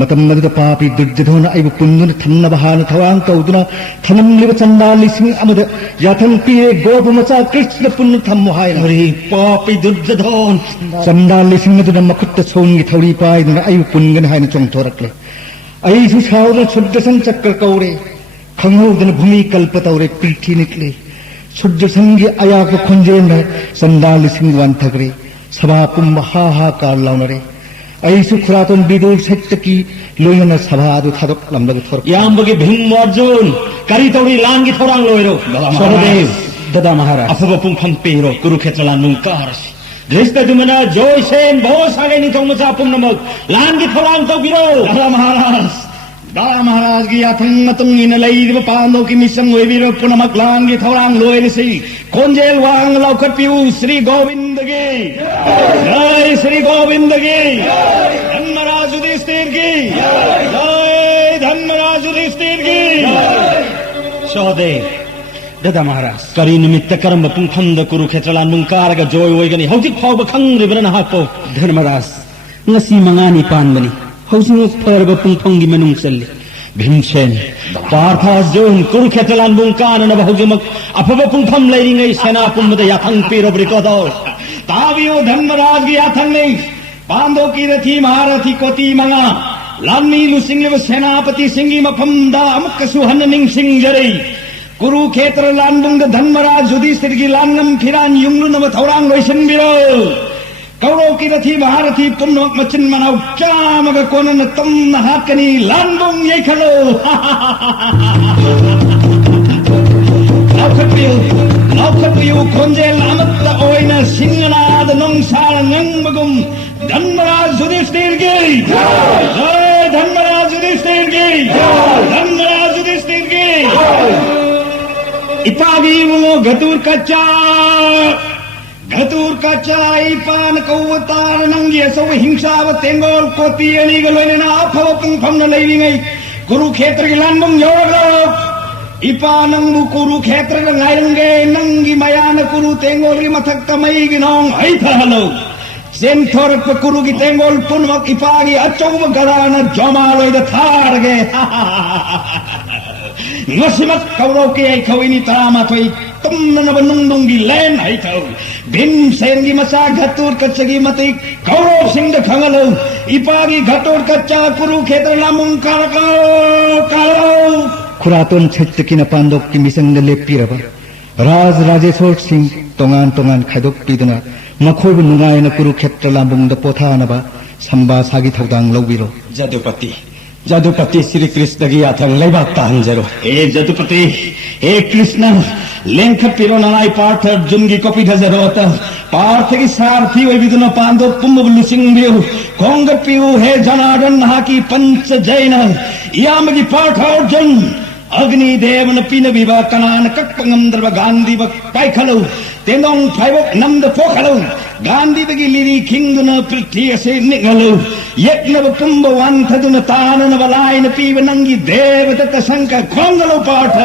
मतम मदुद पापी दुर्जधन आइबु पुन्नुन थन्न बहान थवांग तौदुना थनम लिब चंदाली सिंह अमद याथन पीए गोब मचा कृष्ण पुन्न थम्मु हायना अरे पापी दुर्जधन चंदाली सिंह दुना मकुत्त सोंगी थौरी पायदुना आइबु पुन्गन हायना चोंथोरक्ले आइसु सावदन सुद्दसन चक्कर कौरे खंगौदन भूमि कल्प तौरे पृथ्वी निकले सुर्जसंगी अयाक खुंजेन संदाली सिंह वांथगरे सभा पुंब हा हा कार लाउनरे ऐसु खुरातन बिदुर सत्य की लोयन सभा आदु थादक लमलग थोर यामबगे भीम अर्जुन करी तौरी लांगी थोरांग लोयरो सरदेव ददा महाराज अफब पुंखम पेरो कुरुक्षेत्र लानुं कारसी दृष्ट दुमना जोय सेन बहुत सागे नि थोंग मचा पुंग नमक लांगी थोरांग तो बिरो ददा महाराज दारा महाराज की याथंग मतंग इन लईब पांदो की मिसंग वेबिरो पुनमक लांगी थोरांग लोयरसी कोंजेल वांग लौकट पिउ श्री गोविंद की जय श्री गोविंद की धर्मराज युधिष्ठिर की जय धर्मराज युधिष्ठिर की सहदेव ददा महाराज करी निमित्त कर्म पुंखंद कुरुक्षेत्र लानुं कारगा जोय ओइगनी हौजिक फाउब खंग्रिबना हापो Dharmaraj ngasi mangani panbani hausingo farba pungphanggi manung challe Bhimsen Partha Arjun Kurukshetra लानबुं कानन बहुजमक अफब पुंखम लैरिंगै सेना पुंबद याथंग पीरोब्रि कदो तावियो धर्मराज की याथंग नै पांडो की रथी महारथी कोती मंगा लानी लुसिंगव सेनापति सिंगी मफम दा अमुक सुहन निंग सिंग जरै कुरुक्षेत्र लानबुं धर्मराज युधिष्ठिर की लानम फिरान युंगनु नव थौरांग लोइसन बिरो कौरव की रथी महारथी पुन्नोक मचिन मनाव चामग कोनन तुम नहाकनी लानबुंग ये खलो नौखपियो खोंजे लामत ओइना सिंगनाद नोंसार नंगबगुम धर्मराज युधिष्ठिर की जय धर्मराज युधिष्ठिर की धर्मराज युधिष्ठिर की इपागी वो घतूर कच्चा घतूर कच्चा इपान कौवतार नंगी सौ हिंसाव तेंगोल कोती एलिगलोइना अफव पुंखम न लैरिंगै कुरुक्षेत्र की लानबुंग योगलो इपा नंगबु कुरुक्षेत्र ngairenge नंगी मयान कुरु तेंगोल की मथक तमई की नोंग हैथहलो सेंथोर कुरु की तेंगोल पुनवक इपागी अचौब गरान जोमालोइद थारगे ngasimak kawro ke ai khawini tama thoi tumna na banungdungi len hai thau bhim sengi masa ghatur kachagi mati kawro singh da khangalo ipagi ghatur kacha kurukshetra lamung karako खुरातोन क्षेत्र की पांडव की मिसंग लेपीरबा राज राजेश्वर सिंह तोंगान तोंगान खाइदोक पीदुना मखोइबु नुंगायना कुरुक्षेत्र लांबुंग द पोथानबा संबा सागी थौदांग लौबिरो जदुपति श्री कृष्ण की याथंग लेबाक तांजरो ए जदुपति ए कृष्ण लेंख पिरो ननाई पार्थ अर्जुन की कॉपी धजरोत पार्थ की सारथी वे विदुना पांडव पुंब लुसिंग बियो Kong पियो हे जनार्दन हाकी पंच जैन याम की पार्थ अर्जुन अग्नि देव न पिन विवा कनान कक्पंगम द्रव गांधी बक पाइखलो तेनोंग फाइबक नंद फोखलो गांधी बगी लिरी खिंगुन पृथ्वी से निगलो यज्ञव कुंभ वांथदुन तानन वलायन पीव नंगी देव दत्त शंक खोंगलो पाठ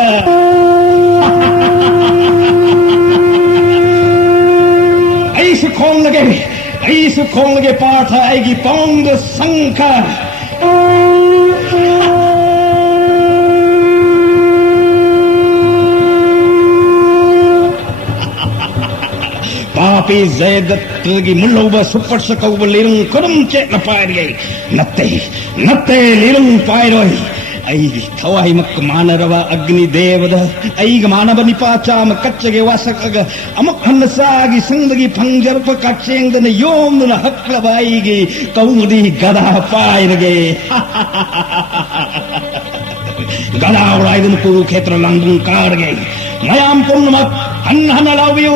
ऐसे खोंग लगे पाठ आएगी पौंग शंख पापी जयदत्त की मुल्लोब सुपर सकौब लिरुंग कुरुम चेक न पायर गई नत्ते लिरुंग पायरोई ꯑꯩꯒꯤ ꯊꯋꯥꯏꯃꯛ ꯃꯥꯟꯅꯔꯕ ꯑꯒꯅꯤ ꯗꯦꯕꯗ ꯑꯩꯒ ꯃꯥꯟꯅꯕ ꯅꯤꯄꯥ ꯆꯥꯝꯃ ꯀꯠꯆꯒꯦ ꯋꯥꯁꯛꯑꯒ ꯑꯃꯨꯛ ꯍꯟꯅ ꯆꯥꯒꯤ ꯁꯪꯗꯒꯤ ꯐꯪꯖꯔꯛꯄ ꯀꯛꯆꯦꯡꯗꯅ ꯌꯣꯝꯗꯨꯅ ꯍꯛꯂꯕ ꯑꯩꯒꯤ ꯀꯧꯃꯨꯗꯤ ꯒꯗꯥ ꯄꯥꯏꯔꯒꯦ ꯒꯗꯥ ꯎꯔꯥꯏꯗꯨꯅ ꯀꯨꯔꯨꯈꯦꯇ꯭ꯔ ꯂꯥꯡꯕꯨꯡ ꯀꯥꯔꯒꯦ ꯃꯌꯥꯝ ꯄꯨꯝꯅꯃꯛ ꯍꯟꯅ ꯍꯟꯅ ꯂꯥꯎꯕꯤꯌꯨ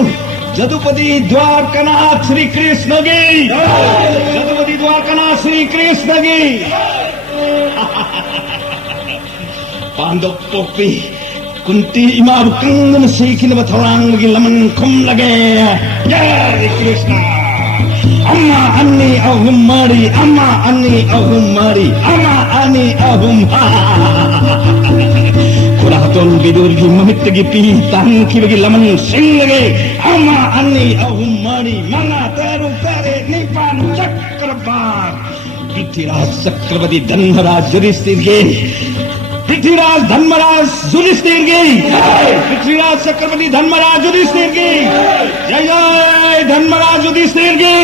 जदुपति द्वारकानाथ श्री कृष्ण की जदुपति द्वारकानाथ श्री कृष्ण की पांडव पोपी कुंती इमा कंगन सीखिन बथौरांग की लमन खुम लगे जय कृष्ण अम्मा अन्नी अहुम मारी अम्मा अन्नी अहुम मारी अम्मा अन्नी अहुम Kuraton bidur gi mamit gi pi tang ki bagi laman singge ama ani ahum mani mana teru pare nipan chakrabar Prithviraj Chakravarti Dhanmaraj Yudhishthir ge Prithviraj Dhanmaraj Yudhishthir ge Prithviraj Chakravarti Dhanmaraj Yudhishthir ge jai jai Dhanmaraj Yudhishthir ge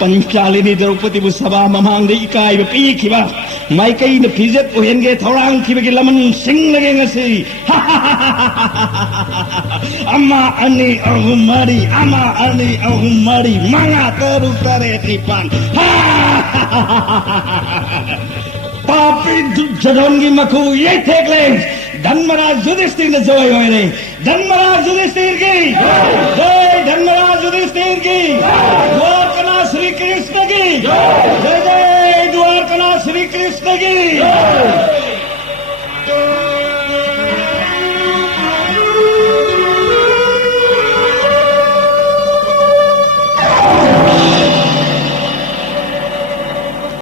पंचालिनी Draupadi सभा ममांग इकाई पीखिबा माइकई न फिजत ओहेनगे थौरांग खिबगे लमन सिंग लगे ngasi amma ani ahum mari amma ani ahum mari manga teru tare tripan papi jadongi maku ye thekle Dhanmaraj Yudhishthir ne joy hoye Dhanmaraj Yudhishthir ki